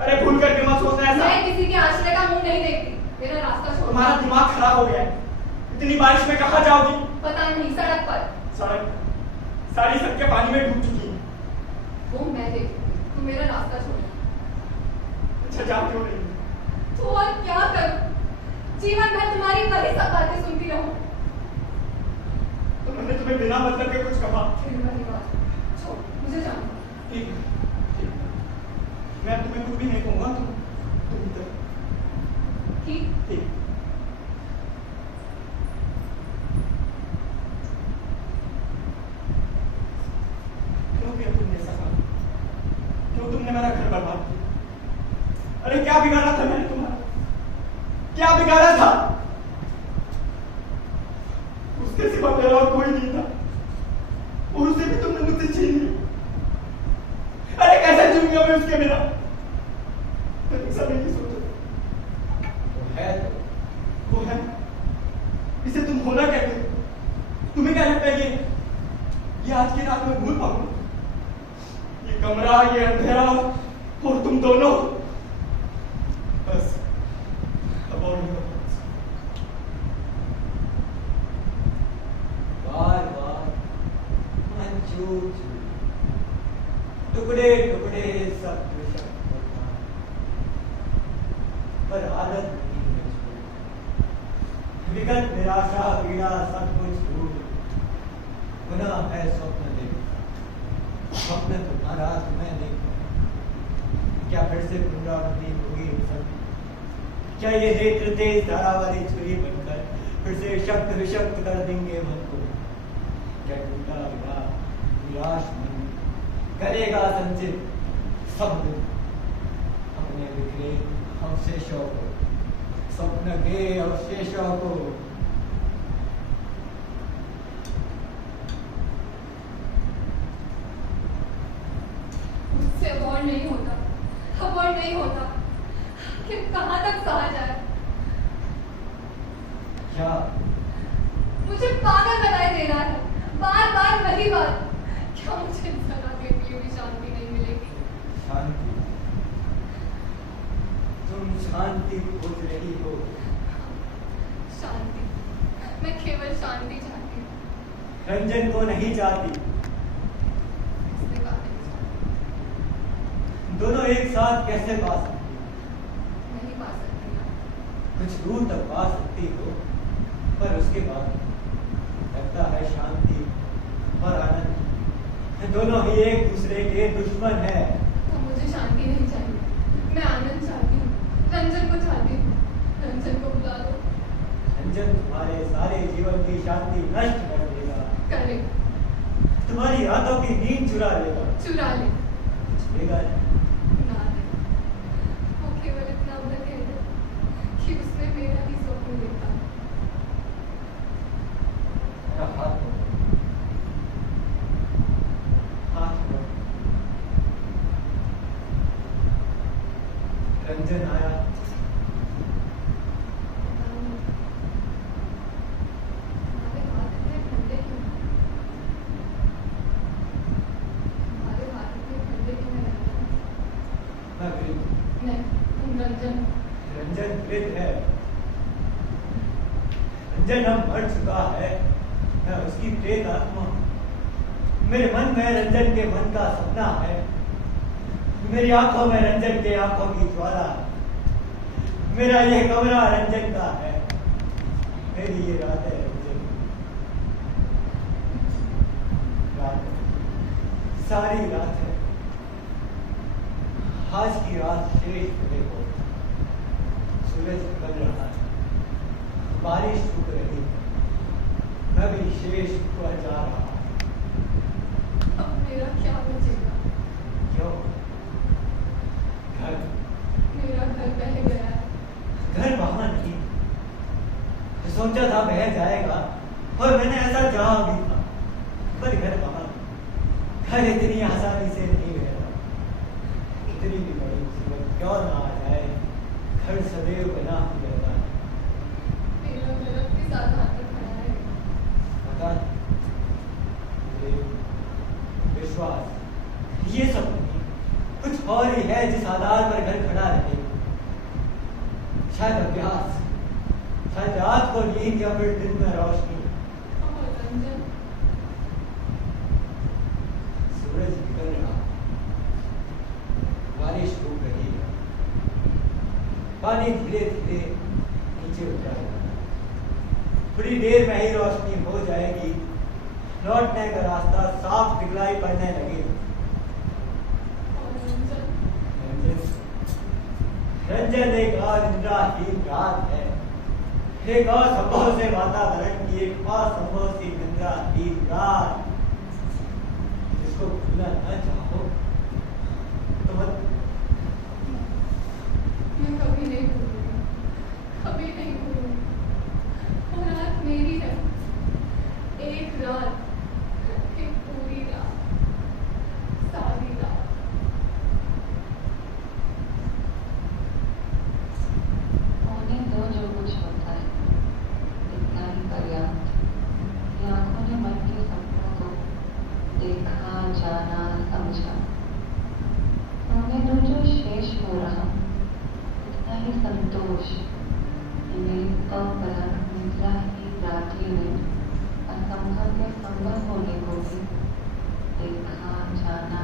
अरे भूल करके मत सोचना ऐसा। मैं किसी के आश्रय का मुंह नहीं देखती। मेरा रास्ता छोड़ो। तुम्हारा दिमाग खराब हो गया है। इतनी बारिश में कहाँ जाओगी? पता नहीं, सड़क पर। सड़क सारी सड़कें पानी में डूब चुकी हैं। वो मैं देखती, तुम मेरा रास्ता छोड़ो। अच्छा, जाओ क्यों नहीं? तो और क्या करूं? जीवन भर तुम्हारी वही सब बातें सुनती रहूं। तो मैंने तुम्हें बिना मतलब के कुछ कहा? फिर वही बात। छोड़, मुझे जाना। ठीक, ठीक। मैं तुम्हें कुछ भी नहीं कहूंगा। तुम इधर। ठीक। ठीक। क्यों किया तुमने ऐसा काम? क्यों तुमने मेरा घर बर्बाद किया? अरे क्या बिगाड़ा था मैंने तुम्हारा? क्या बिगाड़ा था? उसके सिवा मेरा और कोई नहीं था और उसे भी तुमने मुझसे छीन लिया। अरे कैसे जीऊंगा मैं उसके बिना? मैंने सब नहीं सोचा। वो है, इसे तुम होना कहते हो। तुम्हें क्या लगता है ये आज की रात में भूल पाऊंगा? ये कमरा, ये अंधेरा और तुम दोनों, बस अब और नहीं होगा। बार बार मंजूर टुकड़े टुकड़े सब कुछ पर आदत नहीं है। से पुनरावृत्ति होगी सब। क्या ये नेत्र तेज धारा वाली छुरी बनकर फिर से शक्त विशक्त कर देंगे मन को? क्या टूटा हुआ निराश मन करेगा संचित सब दिन अपने बिखरे अवशेषों को, स्वप्न के अवशेषों को? मुझसे अबॉर्ड नहीं होता, अबॉर्ड नहीं होता। कि कहाँ तक सहा जाए? क्या मुझे पागल बनाए दे रहा है, बार बार वही बात। क्या मुझे सदा के लिए भी शांति नहीं मिलेगी? शांति? तुम शांति खोज रही हो? शांति, मैं केवल शांति चाहती हूँ। रंजन को नहीं चाहती? इसलिए बात नहीं चाहती। दोनों एक साथ कैसे पा सकती? नहीं पा सकती ना। कुछ दूर तक पा सकती हो, पर उसके बाद लगता है शांति और आनंद दोनों ही एक दूसरे के दुश्मन है। तो मुझे शांति नहीं चाहिए, मैं आनंद चाहती हूँ, रंजन को चाहती हूँ। रंजन को बुला दो। रंजन तुम्हारे सारे जीवन की शांति नष्ट कर देगा। करे, तुम्हारी रातों की नींद चुरा लेगा। चुरा ले। लेगा ना ले। वो केवल इतना उधर कह दे कि उसने मेरा ही स्वप्न देखा। मेरा हाथ दो। हाथ दो। रंजन आया। हमारे हाथ इतने ठंडे क्यों हैं? हमारे हाथ इतने ठंडे क्यों हैं रंजन? मैं वृद्ध। नहीं, तुम रंजन। रंजन वृद्ध है। रंजन अब मर चुका है। मैं उसकी प्रेत आत्मा हूँ। मेरे मन में रंजन के मन का सपना है। मेरी आंखों में रंजन के आंखों की ज्वाला है। मेरा ये कमरा रंजन का है। मेरी ये रात है रंजन रात है। सारी रात है। आज की रात शेष देखो, सूरज निकल रहा है, बारिश रुक रही है, मैं भी शेष हुआ जा रहा हूं। अब मेरा क्या बचेगा? क्यों? घर मेरा घर बह गया है। घर वहां नहीं। सोचा था बह जाएगा और मैंने ऐसा चाहा भी था, पर घर वहां नहीं। घर इतनी आसानी से नहीं बहता। कितनी भी बड़ी मुसीबत क्यों ना आ जाए, घर सदैव बना ही रहता है। मेरा घर अपनी साधारण पर खड़ा है। पता नहीं, विश्वास, ये सब नहीं, कुछ और ही है जिस आधार पर घर खड़ा रहे। शायद अभ्यास, शायद रात को नींद या फिर दिन में रोशनी। और रंजन, सूरज निकल रहा, बारिश रुक रही है, पानी धीरे धीरे नीचे उतरेगा। थोड़ी देर में ही रोशनी हो जाएगी, लौटने का रास्ता साफ दिखलाई पड़ने लगेगा। और रंजन, रंजन एक अनिद्राहीन रात है, एक असंभव से वातावरण की एक असंभव सी निद्राहीन रात, जिसको भूलना न चाहो तो मत। मैं कभी नहीं भूलूंगी, कभी नहीं भूलूंगी। वो रात मेरी है, एक रात, एक पूरी रात, सारी रात। होने दो जो कुछ होता है, इतना ही पर्याप्त। ये आंखों ने मन के सपनों को देखा, जाना, समझा। होने दो जो शेष हो रहा, इतना ही संतोष। ये मेरी अपराध निद्रा ही रात्रि में असंभव के संभव होने को भी देखा, जाना,